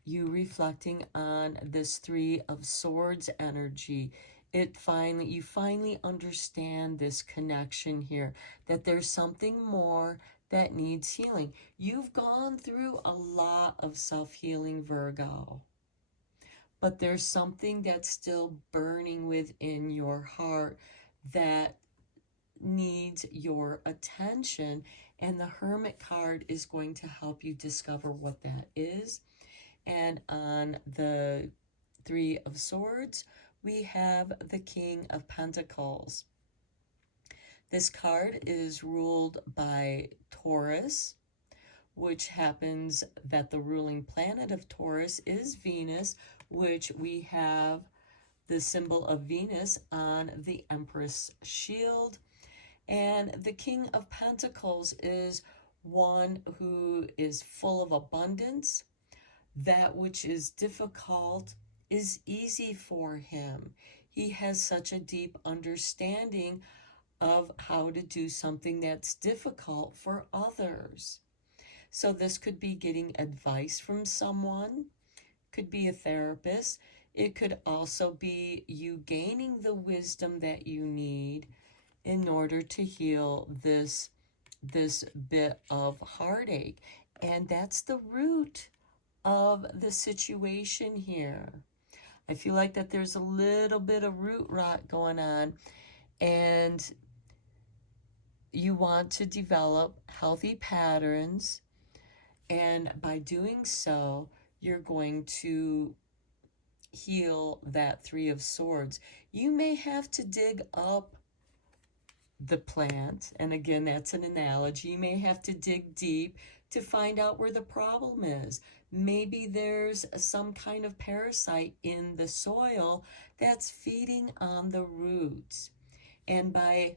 you reflecting on this Three of Swords energy. You finally understand this connection here, that there's something more that needs healing. You've gone through a lot of self-healing, Virgo, but there's something that's still burning within your heart that needs your attention, and the Hermit card is going to help you discover what that is. And on the Three of Swords, we have the King of Pentacles. This card is ruled by Taurus, which happens that the ruling planet of Taurus is Venus, which we have the symbol of Venus on the Empress shield. And the King of Pentacles is one who is full of abundance. That which is difficult is easy for him. He has such a deep understanding of how to do something that's difficult for others. So this could be getting advice from someone, could be a therapist. It could also be you gaining the wisdom that you need in order to heal this bit of heartache. And that's the root of the situation here. I feel like that there's a little bit of root rot going on, and you want to develop healthy patterns, and by doing so, you're going to heal that Three of Swords. You may have to dig up the plant, and again, that's an analogy. You may have to dig deep to find out where the problem is. Maybe there's some kind of parasite in the soil that's feeding on the roots. And by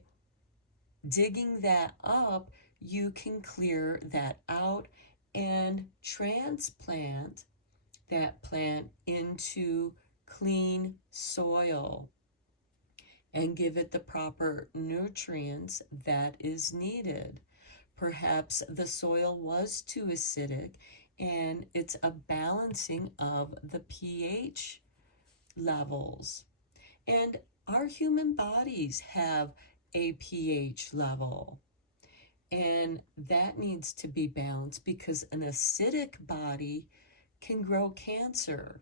digging that up, you can clear that out and transplant that plant into clean soil and give it the proper nutrients that is needed. Perhaps the soil was too acidic, and it's a balancing of the pH levels. And our human bodies have a pH level, and that needs to be balanced, because an acidic body can grow cancer.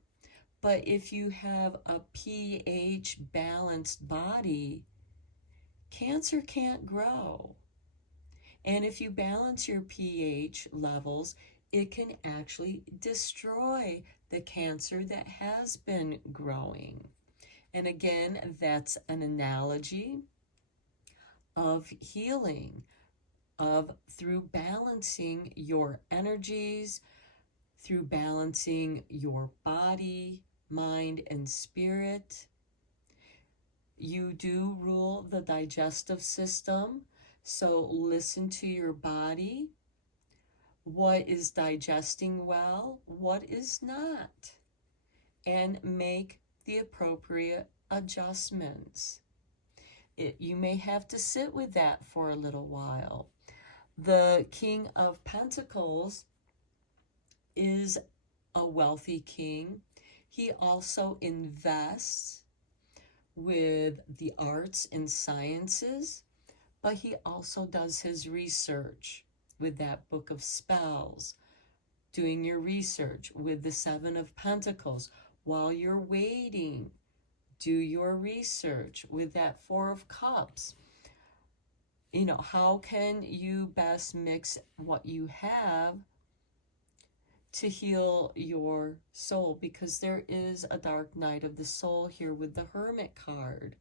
But if you have a pH balanced body, cancer can't grow. And if you balance your pH levels, it can actually destroy the cancer that has been growing. And again, that's an analogy of healing, of through balancing your energies, through balancing your body, mind, and spirit. You do rule the digestive system, so listen to your body. What is digesting well, what is not, and make the appropriate adjustments. You may have to sit with that for a little while. The King of Pentacles is a wealthy king. He also invests with the arts and sciences, but he also does his research with that book of spells, doing your research with the Seven of Pentacles. While you're waiting, do your research with that Four of Cups. You know, how can you best mix what you have to heal your soul? Because there is a dark night of the soul here with the Hermit card.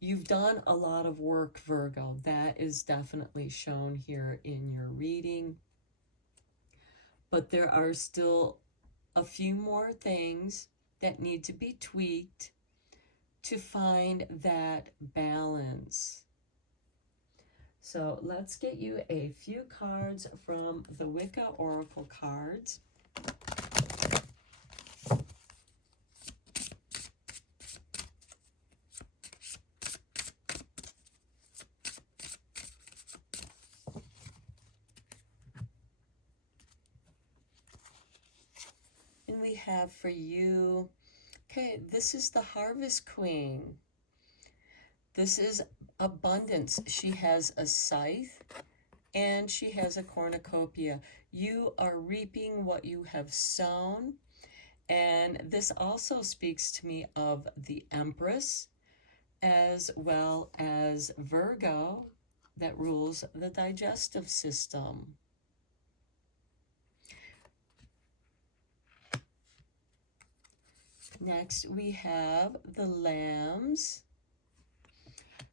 You've done a lot of work, Virgo. That is definitely shown here in your reading. But there are still a few more things that need to be tweaked to find that balance. So let's get you a few cards from the Wicca Oracle cards. And we have for you, okay, this is the Harvest Queen. This is abundance. She has a scythe and she has a cornucopia. You are reaping what you have sown. And this also speaks to me of the Empress, as well as Virgo, that rules the digestive system. Next, we have the Lambs.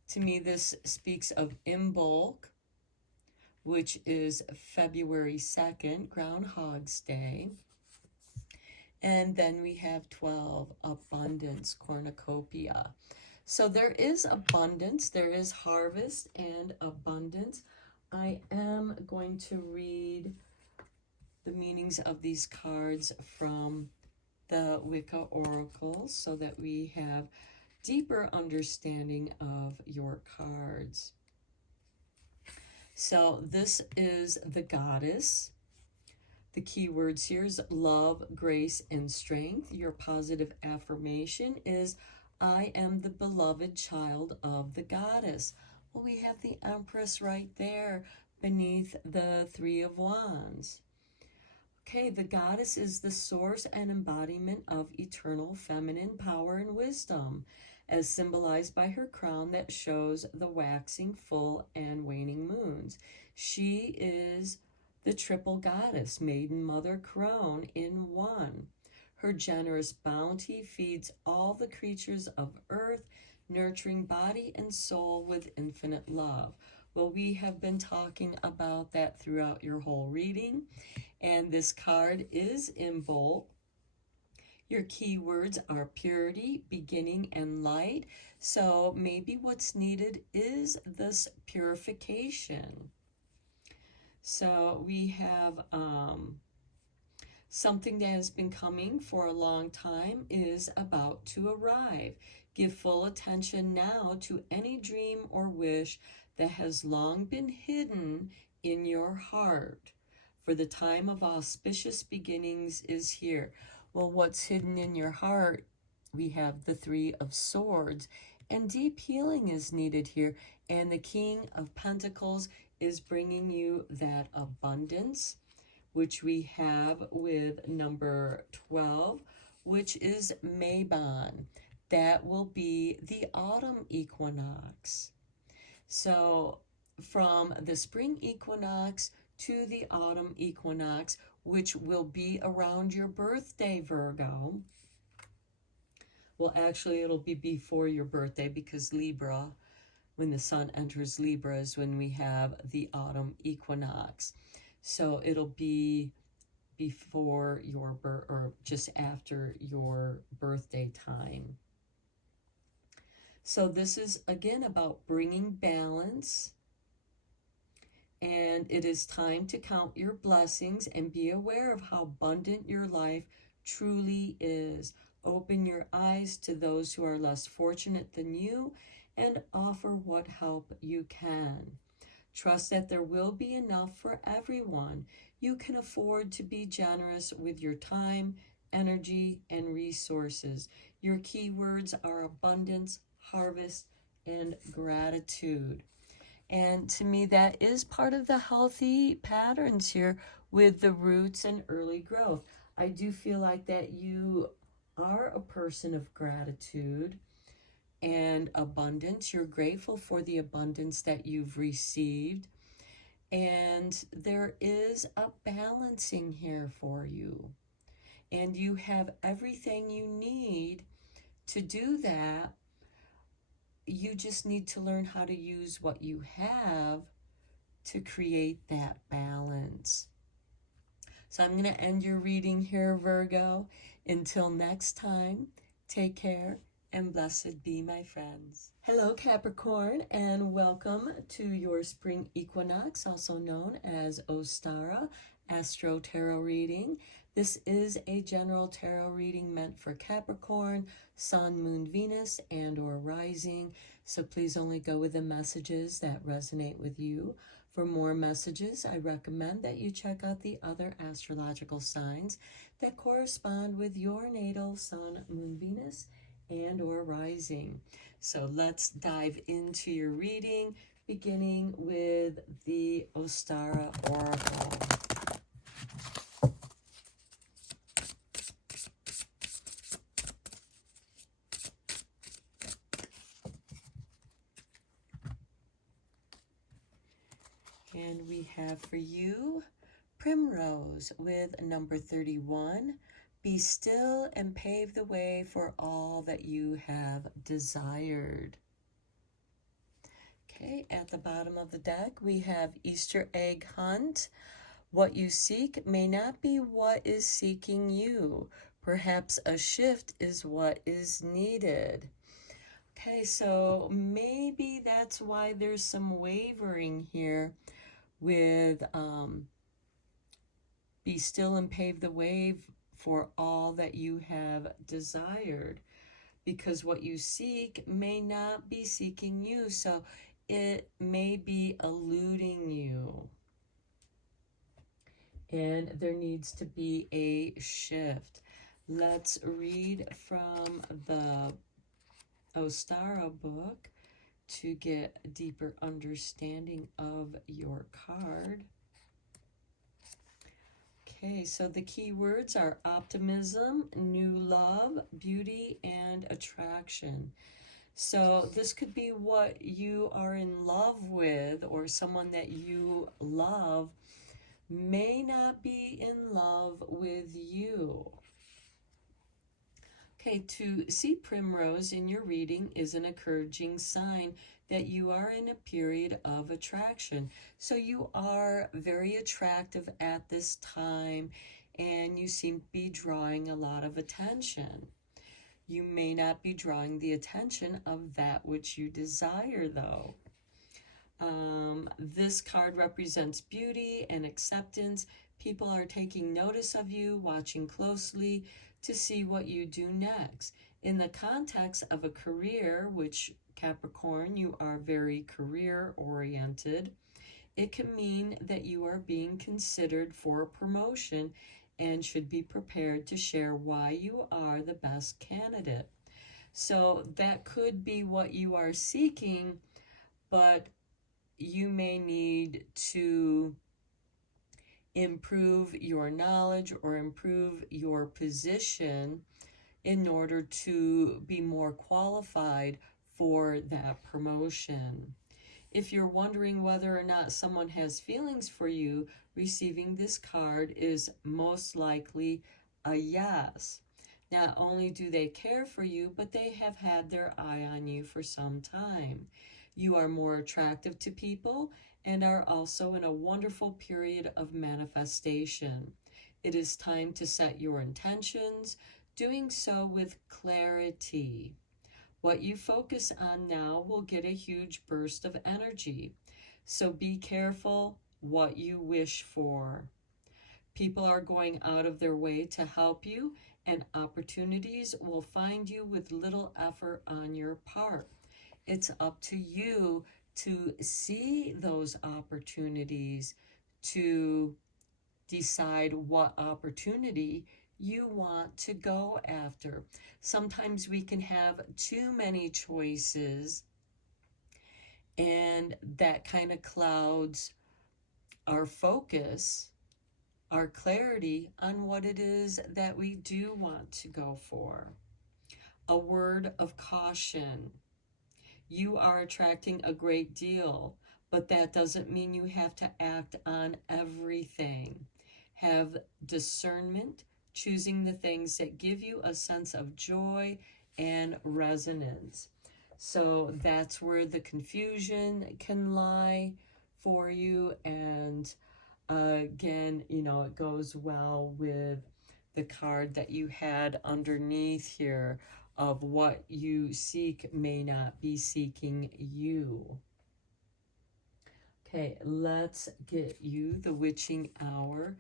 To me, this speaks of Imbolc, which is February 2nd, Groundhog's Day. And then we have 12, abundance, cornucopia. So there is abundance, there is harvest and abundance. I am going to read the meanings of these cards from the Wicca oracles so that we have deeper understanding of your cards. So this is the goddess. The key words here is love, grace, and strength. Your positive affirmation is, I am the beloved child of the goddess. Well, we have the Empress right there beneath the Three of Wands. Okay, the goddess is the source and embodiment of eternal feminine power and wisdom, as symbolized by her crown that shows the waxing, full, and waning moons. She is the triple goddess, maiden, mother, crone in one. Her generous bounty feeds all the creatures of earth, nurturing body and soul with infinite love. Well, we have been talking about that throughout your whole reading, and this card is in bold. Your keywords are purity, beginning, and light. So maybe what's needed is this purification. So we have something that has been coming for a long time is about to arrive. Give full attention now to any dream or wish that has long been hidden in your heart. For the time of auspicious beginnings is here. Well, what's hidden in your heart? We have the Three of Swords, and deep healing is needed here. And the King of Pentacles is bringing you that abundance, which we have with number 12, which is Mabon. That will be the autumn equinox. So from the spring equinox to the autumn equinox, which will be around your birthday, Virgo. Well, actually, it'll be before your birthday, because Libra, when the sun enters Libra, is when we have the autumn equinox. So it'll be before your birth, or just after your birthday time. So this is, again, about bringing balance. And it is time to count your blessings and be aware of how abundant your life truly is. Open your eyes to those who are less fortunate than you and offer what help you can. Trust that there will be enough for everyone. You can afford to be generous with your time, energy, and resources. Your keywords are abundance, harvest, and gratitude. And to me, that is part of the healthy patterns here with the roots and early growth. I do feel like that you are a person of gratitude and abundance. You're grateful for the abundance that you've received. And there is a balancing here for you. And you have everything you need to do that. You just need to learn how to use what you have to create that balance. So I'm going to end your reading here, Virgo. Until next time, take care and blessed be, my friends. Hello, Capricorn, and welcome to your spring equinox, also known as Ostara Astro Tarot reading. This is a general tarot reading meant for Capricorn, Sun, Moon, Venus, and or rising. So please only go with the messages that resonate with you. For more messages, I recommend that you check out the other astrological signs that correspond with your natal Sun, Moon, Venus, and or rising. So let's dive into your reading, beginning with the Ostara Oracle. And we have for you Primrose with number 31. Be still and pave the way for all that you have desired. Okay, at the bottom of the deck, we have Easter egg hunt. What you seek may not be what is seeking you. Perhaps a shift is what is needed. Okay, so maybe that's why there's some wavering here with be still and pave the way for all that you have desired, because what you seek may not be seeking you, so it may be eluding you. And there needs to be a shift. Let's read from the Ostara book to get a deeper understanding of your card. Okay, so the key words are optimism, new love, beauty, and attraction. So this could be what you are in love with, or someone that you love may not be in love with you. Okay, to see primrose in your reading is an encouraging sign that you are in a period of attraction. So you are very attractive at this time, and you seem to be drawing a lot of attention. You may not be drawing the attention of that which you desire, though. This card represents beauty and acceptance. People are taking notice of you, watching closely to see what you do next. In the context of a career, which Capricorn, you are very career oriented, it can mean that you are being considered for a promotion and should be prepared to share why you are the best candidate. So that could be what you are seeking, but you may need to improve your knowledge or improve your position in order to be more qualified for that promotion. If you're wondering whether or not someone has feelings for you, receiving this card is most likely a yes. Not only do they care for you, but they have had their eye on you for some time. You are more attractive to people and are also in a wonderful period of manifestation. It is time to set your intentions, doing so with clarity. What you focus on now will get a huge burst of energy. So be careful what you wish for. People are going out of their way to help you, and opportunities will find you with little effort on your part. It's up to you to see those opportunities, to decide what opportunity you want to go after. Sometimes we can have too many choices, and that kind of clouds our focus, our clarity on what it is that we do want to go for. A word of caution. You are attracting a great deal, but that doesn't mean you have to act on everything. Have discernment, choosing the things that give you a sense of joy and resonance. So that's where the confusion can lie for you. And again, it goes well with the card that you had underneath here of what you seek may not be seeking you. Okay, let's get you the witching hour.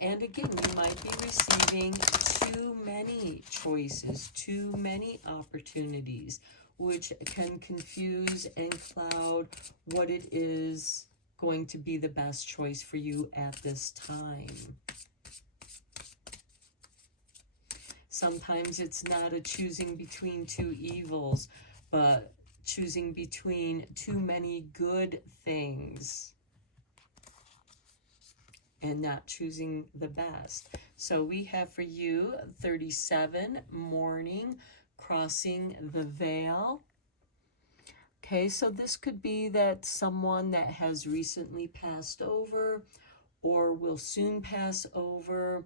And again, you might be receiving too many choices, too many opportunities, which can confuse and cloud what it is going to be the best choice for you at this time. Sometimes it's not a choosing between two evils, but choosing between too many good things and not choosing the best. So we have for you 37, mourning, crossing the veil. Okay, so this could be that someone that has recently passed over or will soon pass over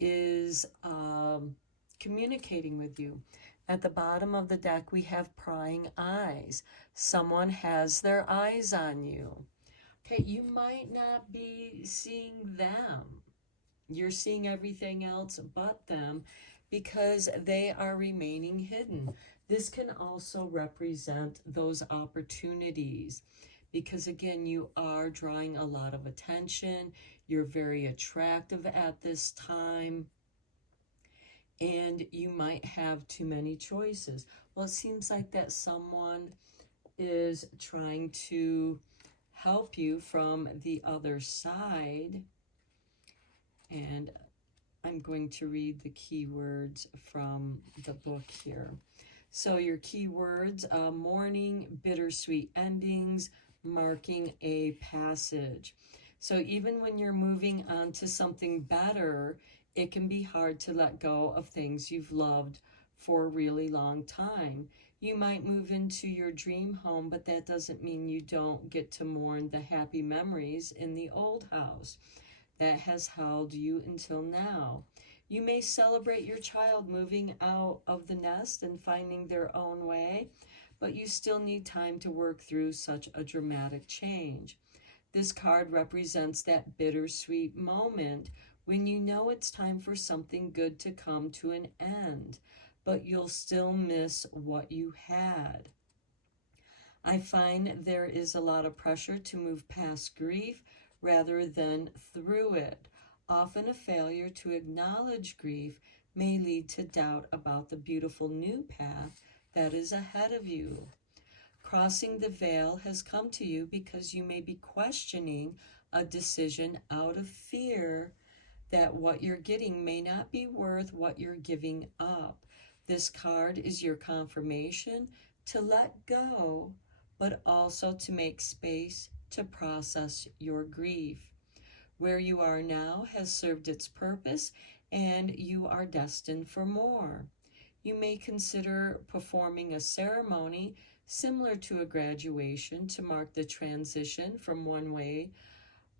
is communicating with you. At the bottom of the deck, we have prying eyes. Someone has their eyes on you. Okay, you might not be seeing them. You're seeing everything else but them because they are remaining hidden. This can also represent those opportunities because, again, you are drawing a lot of attention. You're very attractive at this time, and you might have too many choices. Well, it seems like that someone is trying to help you from the other side. And I'm going to read the keywords from the book here. So your keywords, mourning, bittersweet endings, marking a passage. So even when you're moving on to something better, it can be hard to let go of things you've loved for a really long time. You might move into your dream home, but that doesn't mean you don't get to mourn the happy memories in the old house that has held you until now. You may celebrate your child moving out of the nest and finding their own way, but you still need time to work through such a dramatic change. This card represents that bittersweet moment when you know it's time for something good to come to an end, but you'll still miss what you had. I find there is a lot of pressure to move past grief rather than through it. Often a failure to acknowledge grief may lead to doubt about the beautiful new path that is ahead of you. Crossing the veil has come to you because you may be questioning a decision out of fear that what you're getting may not be worth what you're giving up. This card is your confirmation to let go, but also to make space to process your grief. Where you are now has served its purpose, and you are destined for more. You may consider performing a ceremony similar to a graduation to mark the transition from one way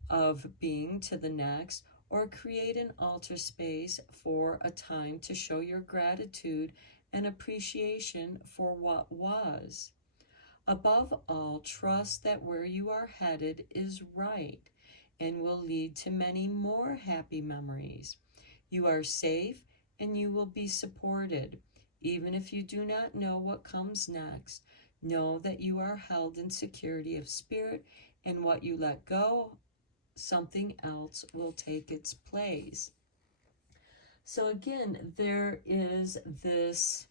of being to the next, or create an altar space for a time to show your gratitude and appreciation for what was. Above all, trust that where you are headed is right and will lead to many more happy memories. You are safe and you will be supported. Even if you do not know what comes next, know that you are held in security of spirit, and what you let go, something else will take its place. So again, there is this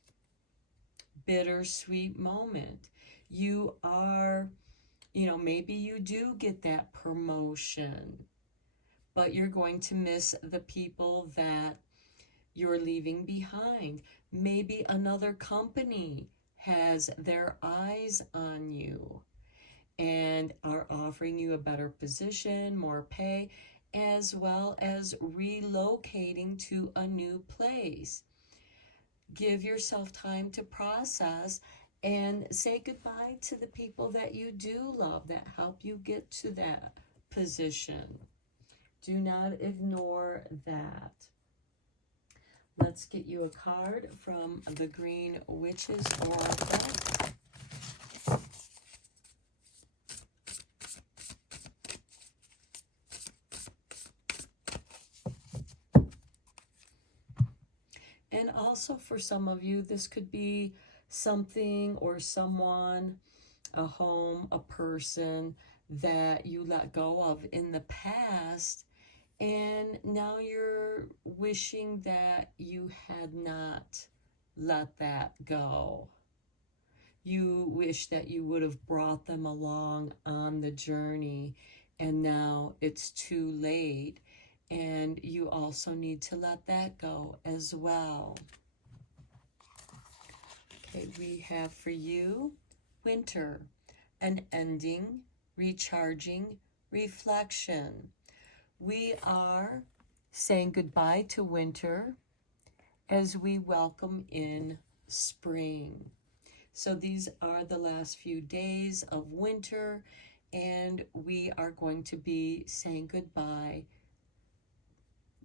bittersweet moment. You are, maybe you do get that promotion, but you're going to miss the people that you're leaving behind. Maybe another company has their eyes on you and are offering you a better position, more pay, as well as relocating to a new place. Give yourself time to process and say goodbye to the people that you do love that help you get to that position. Do not ignore that. Let's get you a card from the Green Witch's Oracle. And also for some of you, this could be something or someone, a home, a person that you let go of in the past, and now you're wishing that you had not let that go. You wish that you would have brought them along on the journey, and now it's too late. And you also need to let that go as well. Okay, we have for you winter, an ending, recharging, reflection. We are saying goodbye to winter as we welcome in spring. So these are the last few days of winter, and we are going to be saying goodbye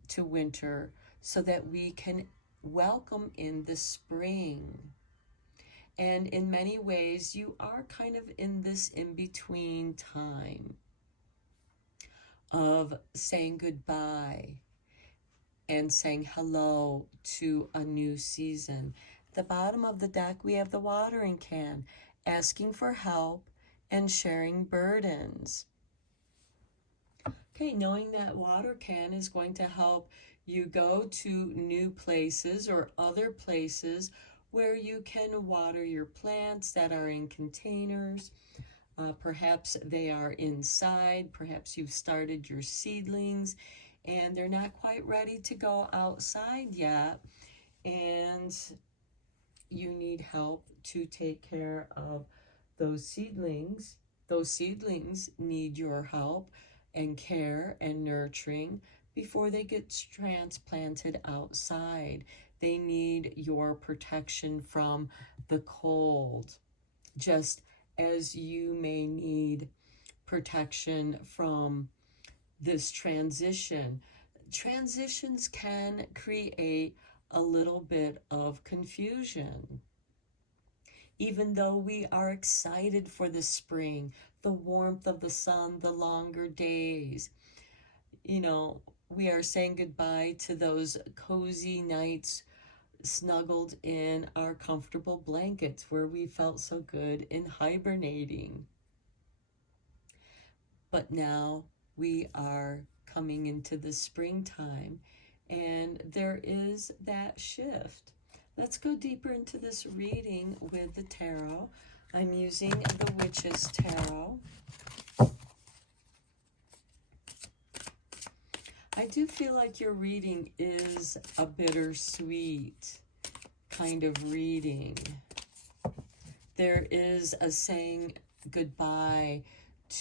to winter so that we can welcome in the spring. And in many ways, you are kind of in this in-between time of saying goodbye and saying hello to a new season. At the bottom of the deck, we have the watering can, asking for help and sharing burdens. Okay, knowing that water can is going to help you go to new places or other places where you can water your plants that are in containers. Perhaps they are inside. Perhaps you've started your seedlings and they're not quite ready to go outside yet. And you need help to take care of those seedlings. Those seedlings need your help and care and nurturing before they get transplanted outside. They need your protection from the cold, just as you may need protection from this transition. Transitions can create a little bit of confusion. Even though we are excited for the spring, the warmth of the sun, the longer days, we are saying goodbye to those cozy nights snuggled in our comfortable blankets where we felt so good in hibernating. But now we are coming into the springtime and there is that shift. Let's go deeper into this reading with the tarot. I'm using the Witch's Tarot. I do feel like your reading is a bittersweet kind of reading. There is a saying goodbye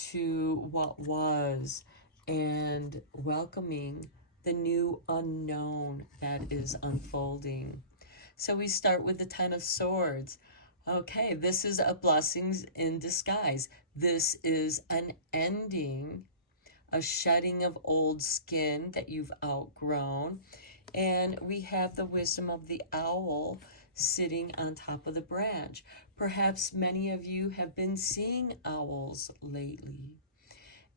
to what was and welcoming the new unknown that is unfolding. So we start with the Ten of Swords. Okay, this is a blessings in disguise. This is an ending, a shedding of old skin that you've outgrown. And we have the wisdom of the owl sitting on top of the branch. Perhaps many of you have been seeing owls lately.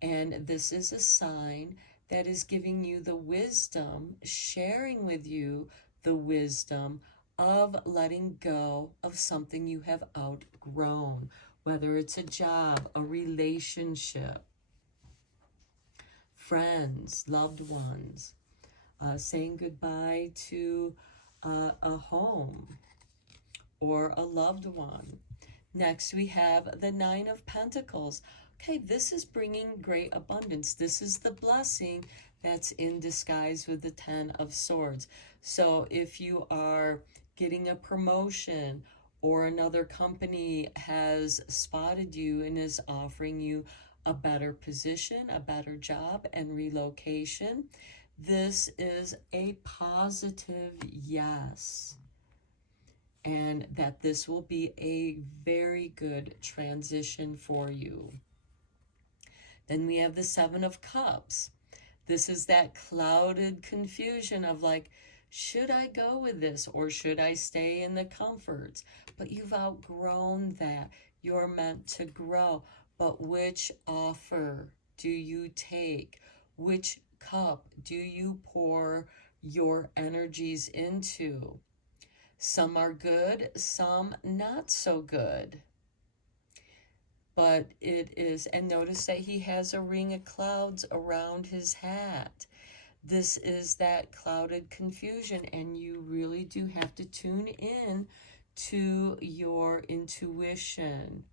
And this is a sign that is giving you the wisdom, sharing with you the wisdom of letting go of something you have outgrown, whether it's a job, a relationship, friends, loved ones, saying goodbye to a home or a loved one. Next, we have the Nine of Pentacles. Okay, this is bringing great abundance. This is the blessing that's in disguise with the Ten of Swords. So if you are getting a promotion or another company has spotted you and is offering you a better position, a better job, and relocation, this is a positive yes. And that this will be a very good transition for you. Then we have the Seven of Cups. This is that clouded confusion of like, should I go with this or should I stay in the comforts? But you've outgrown that. You're meant to grow. But which offer do you take? Which cup do you pour your energies into? Some are good, some not so good. But it is, and notice that he has a ring of clouds around his hat. This is that clouded confusion, and you really do have to tune in to your intuition.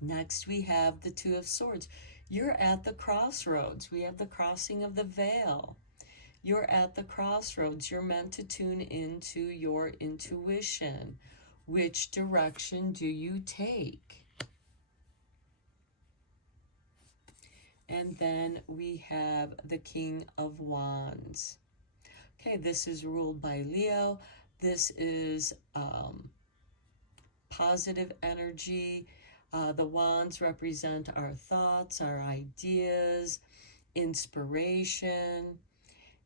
Next, we have the Two of Swords. You're at the crossroads. We have the crossing of the veil. You're at the crossroads. You're meant to tune into your intuition. Which direction do you take? And then we have the King of Wands. Okay, this is ruled by Leo. This is positive energy. The wands represent our thoughts, our ideas, inspiration,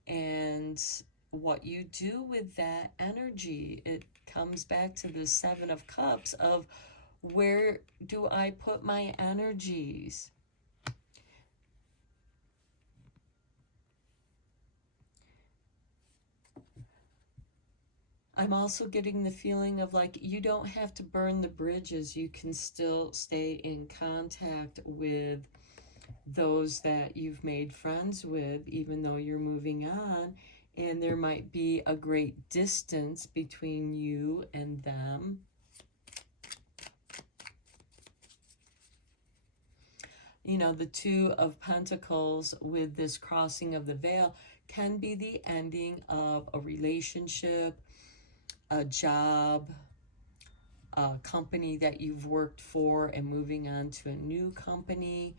and what you do with that energy. It comes back to the Seven of Cups of where do I put my energies? I'm also getting the feeling of like you don't have to burn the bridges. You can still stay in contact with those that you've made friends with, even though you're moving on. And there might be a great distance between you and them. You know, the Two of Pentacles with this crossing of the veil can be the ending of a relationship, a job, a company that you've worked for and moving on to a new company.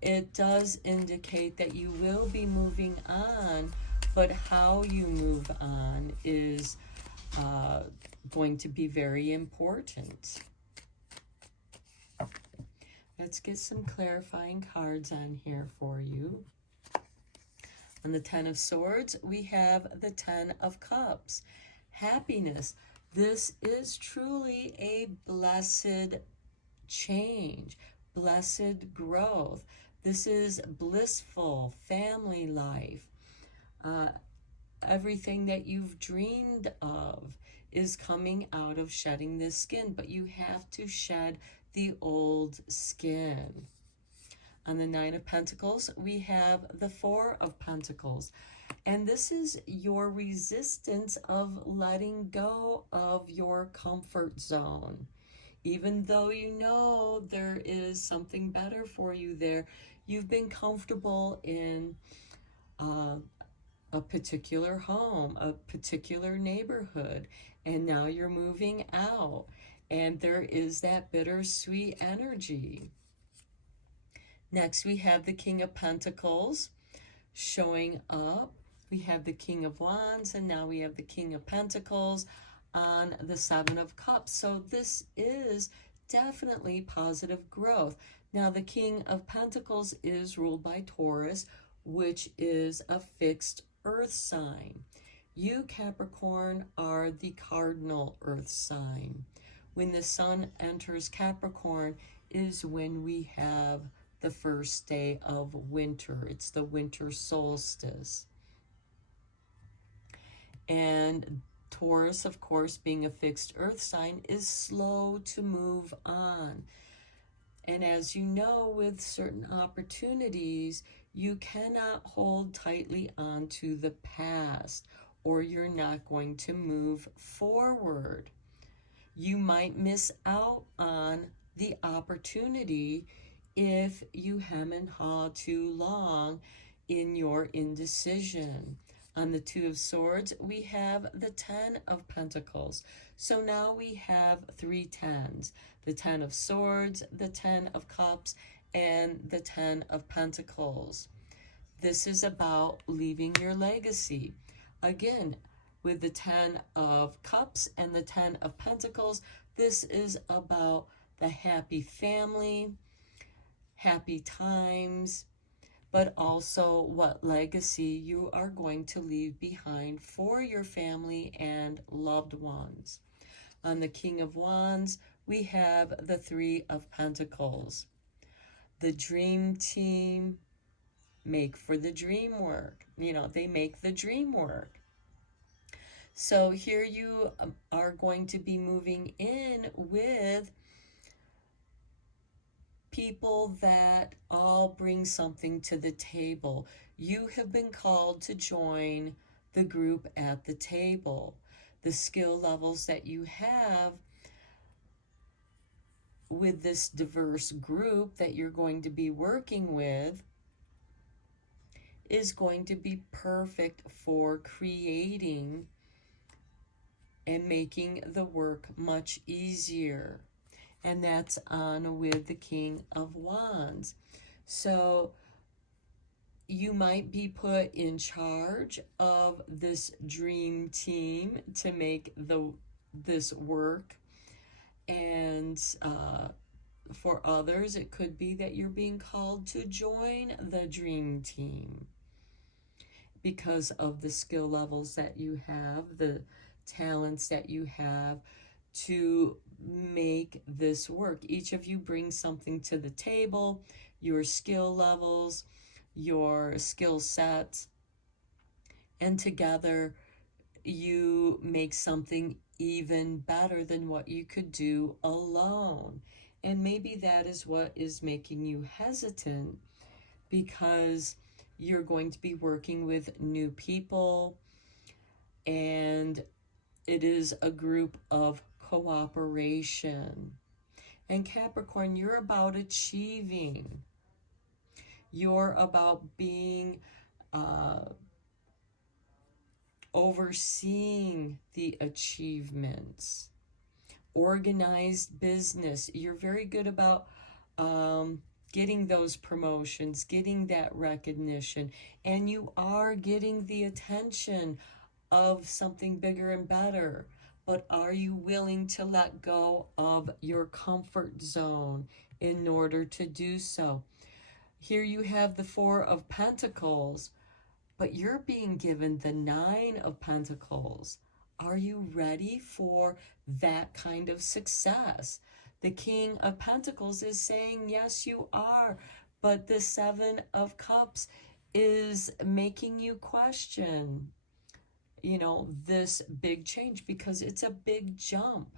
It does indicate that you will be moving on, but how you move on is going to be very important. Let's get some clarifying cards on here for you. On the Ten of Swords, we have the Ten of Cups. Happiness. This is truly a blessed change, blessed growth. This is blissful family life. Everything that you've dreamed of is coming out of shedding this skin, but you have to shed the old skin. On the Nine of Pentacles, we have the Four of Pentacles. And this is your resistance of letting go of your comfort zone. Even though you know there is something better for you there, you've been comfortable in a particular home, a particular neighborhood, and now you're moving out. And there is that bittersweet energy. Next, we have the King of Pentacles showing up. We have the King of Wands, and now we have the King of Pentacles on the Seven of Cups. So this is definitely positive growth. Now, the King of Pentacles is ruled by Taurus, which is a fixed earth sign. You, Capricorn, are the cardinal earth sign. When the sun enters Capricorn is when we have the first day of winter. It's the winter solstice. And Taurus, of course, being a fixed earth sign, is slow to move on. And as you know, with certain opportunities, you cannot hold tightly onto the past, or you're not going to move forward. You might miss out on the opportunity if you hem and haw too long in your indecision. On the Two of Swords, we have the Ten of Pentacles. So now we have three tens. The Ten of Swords, the Ten of Cups, and the Ten of Pentacles. This is about leaving your legacy. Again, with the Ten of Cups and the Ten of Pentacles, this is about the happy family, happy times, but also what legacy you are going to leave behind for your family and loved ones. On the King of Wands, we have the Three of Pentacles. The dream team make for the dream work. You know, they make the dream work. So here you are going to be moving in with people that all bring something to the table. You have been called to join the group at the table. The skill levels that you have with this diverse group that you're going to be working with is going to be perfect for creating and making the work much easier. And that's on with the King of Wands. So you might be put in charge of this dream team to make this work. And for others, it could be that you're being called to join the dream team because of the skill levels that you have, the talents that you have to make this work. Each of you brings something to the table, your skill levels, your skill sets, and together you make something even better than what you could do alone. And maybe that is what is making you hesitant, because you're going to be working with new people, and it is a group of cooperation. And Capricorn, you're about achieving. You're about being overseeing the achievements. Organized business. You're very good about getting those promotions, getting that recognition, and you are getting the attention of something bigger and better. But are you willing to let go of your comfort zone in order to do so? Here you have the Four of Pentacles, but you're being given the Nine of Pentacles. Are you ready for that kind of success? The King of Pentacles is saying, yes, you are. But the Seven of Cups is making you question, this big change, because it's a big jump.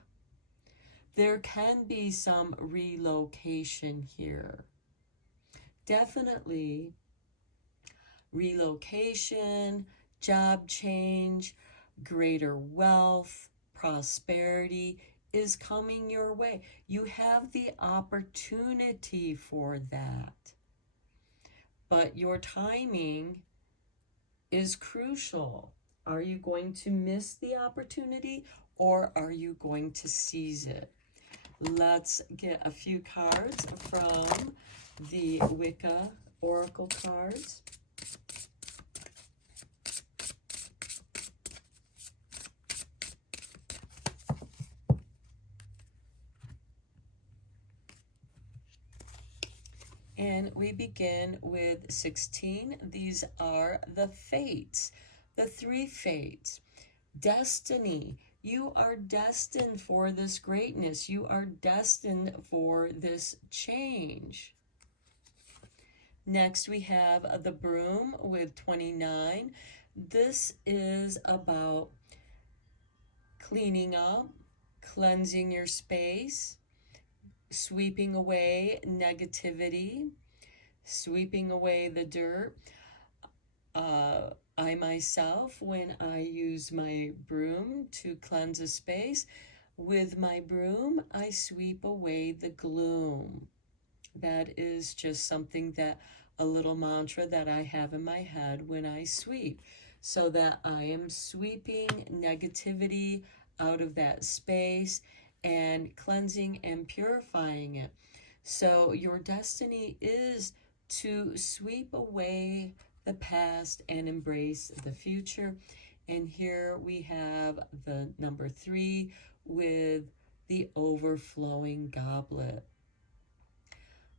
There can be some relocation here. Definitely relocation, job change, greater wealth, prosperity is coming your way. You have the opportunity for that. But your timing is crucial. Are you going to miss the opportunity, or are you going to seize it? Let's get a few cards from the Wicca Oracle cards. And we begin with 16. These are the fates, the three fates. Destiny. You are destined for this greatness. You are destined for this change. Next, we have the Broom with 29. This is about cleaning up, cleansing your space, sweeping away negativity, sweeping away the dirt. I myself, when I use my broom to cleanse a space, with my broom, I sweep away the gloom. That is just something that, a little mantra that I have in my head when I sweep, so that I am sweeping negativity out of that space and cleansing and purifying it. So your destiny is to sweep away the past and embrace the future. And here we have the number 3 with the overflowing goblet.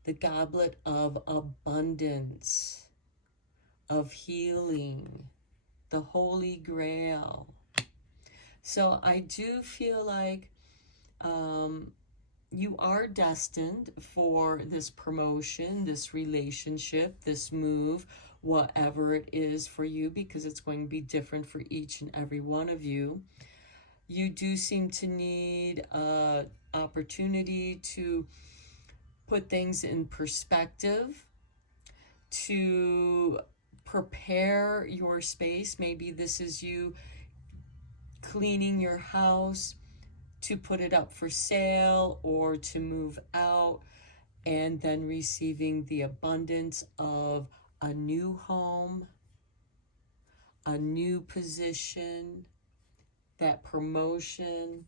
The goblet of abundance, of healing, the Holy Grail. So I do feel like you are destined for this promotion, this relationship, this move, whatever it is for you, because it's going to be different for each and every one of you. You do seem to need an opportunity to put things in perspective, to prepare your space. Maybe this is you cleaning your house to put it up for sale or to move out, and then receiving the abundance of a new home, a new position, that promotion.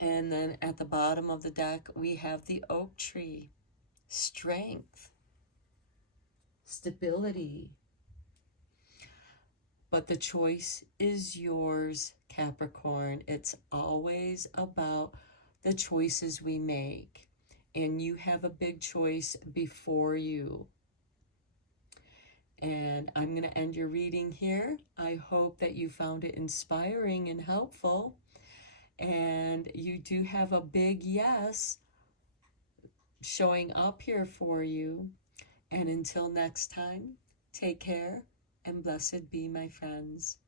And then at the bottom of the deck, we have the oak tree. Strength, stability. But the choice is yours, Capricorn. It's always about the choices we make. And you have a big choice before you. And I'm going to end your reading here. I hope that you found it inspiring and helpful. And you do have a big yes showing up here for you. And until next time, take care and blessed be, my friends.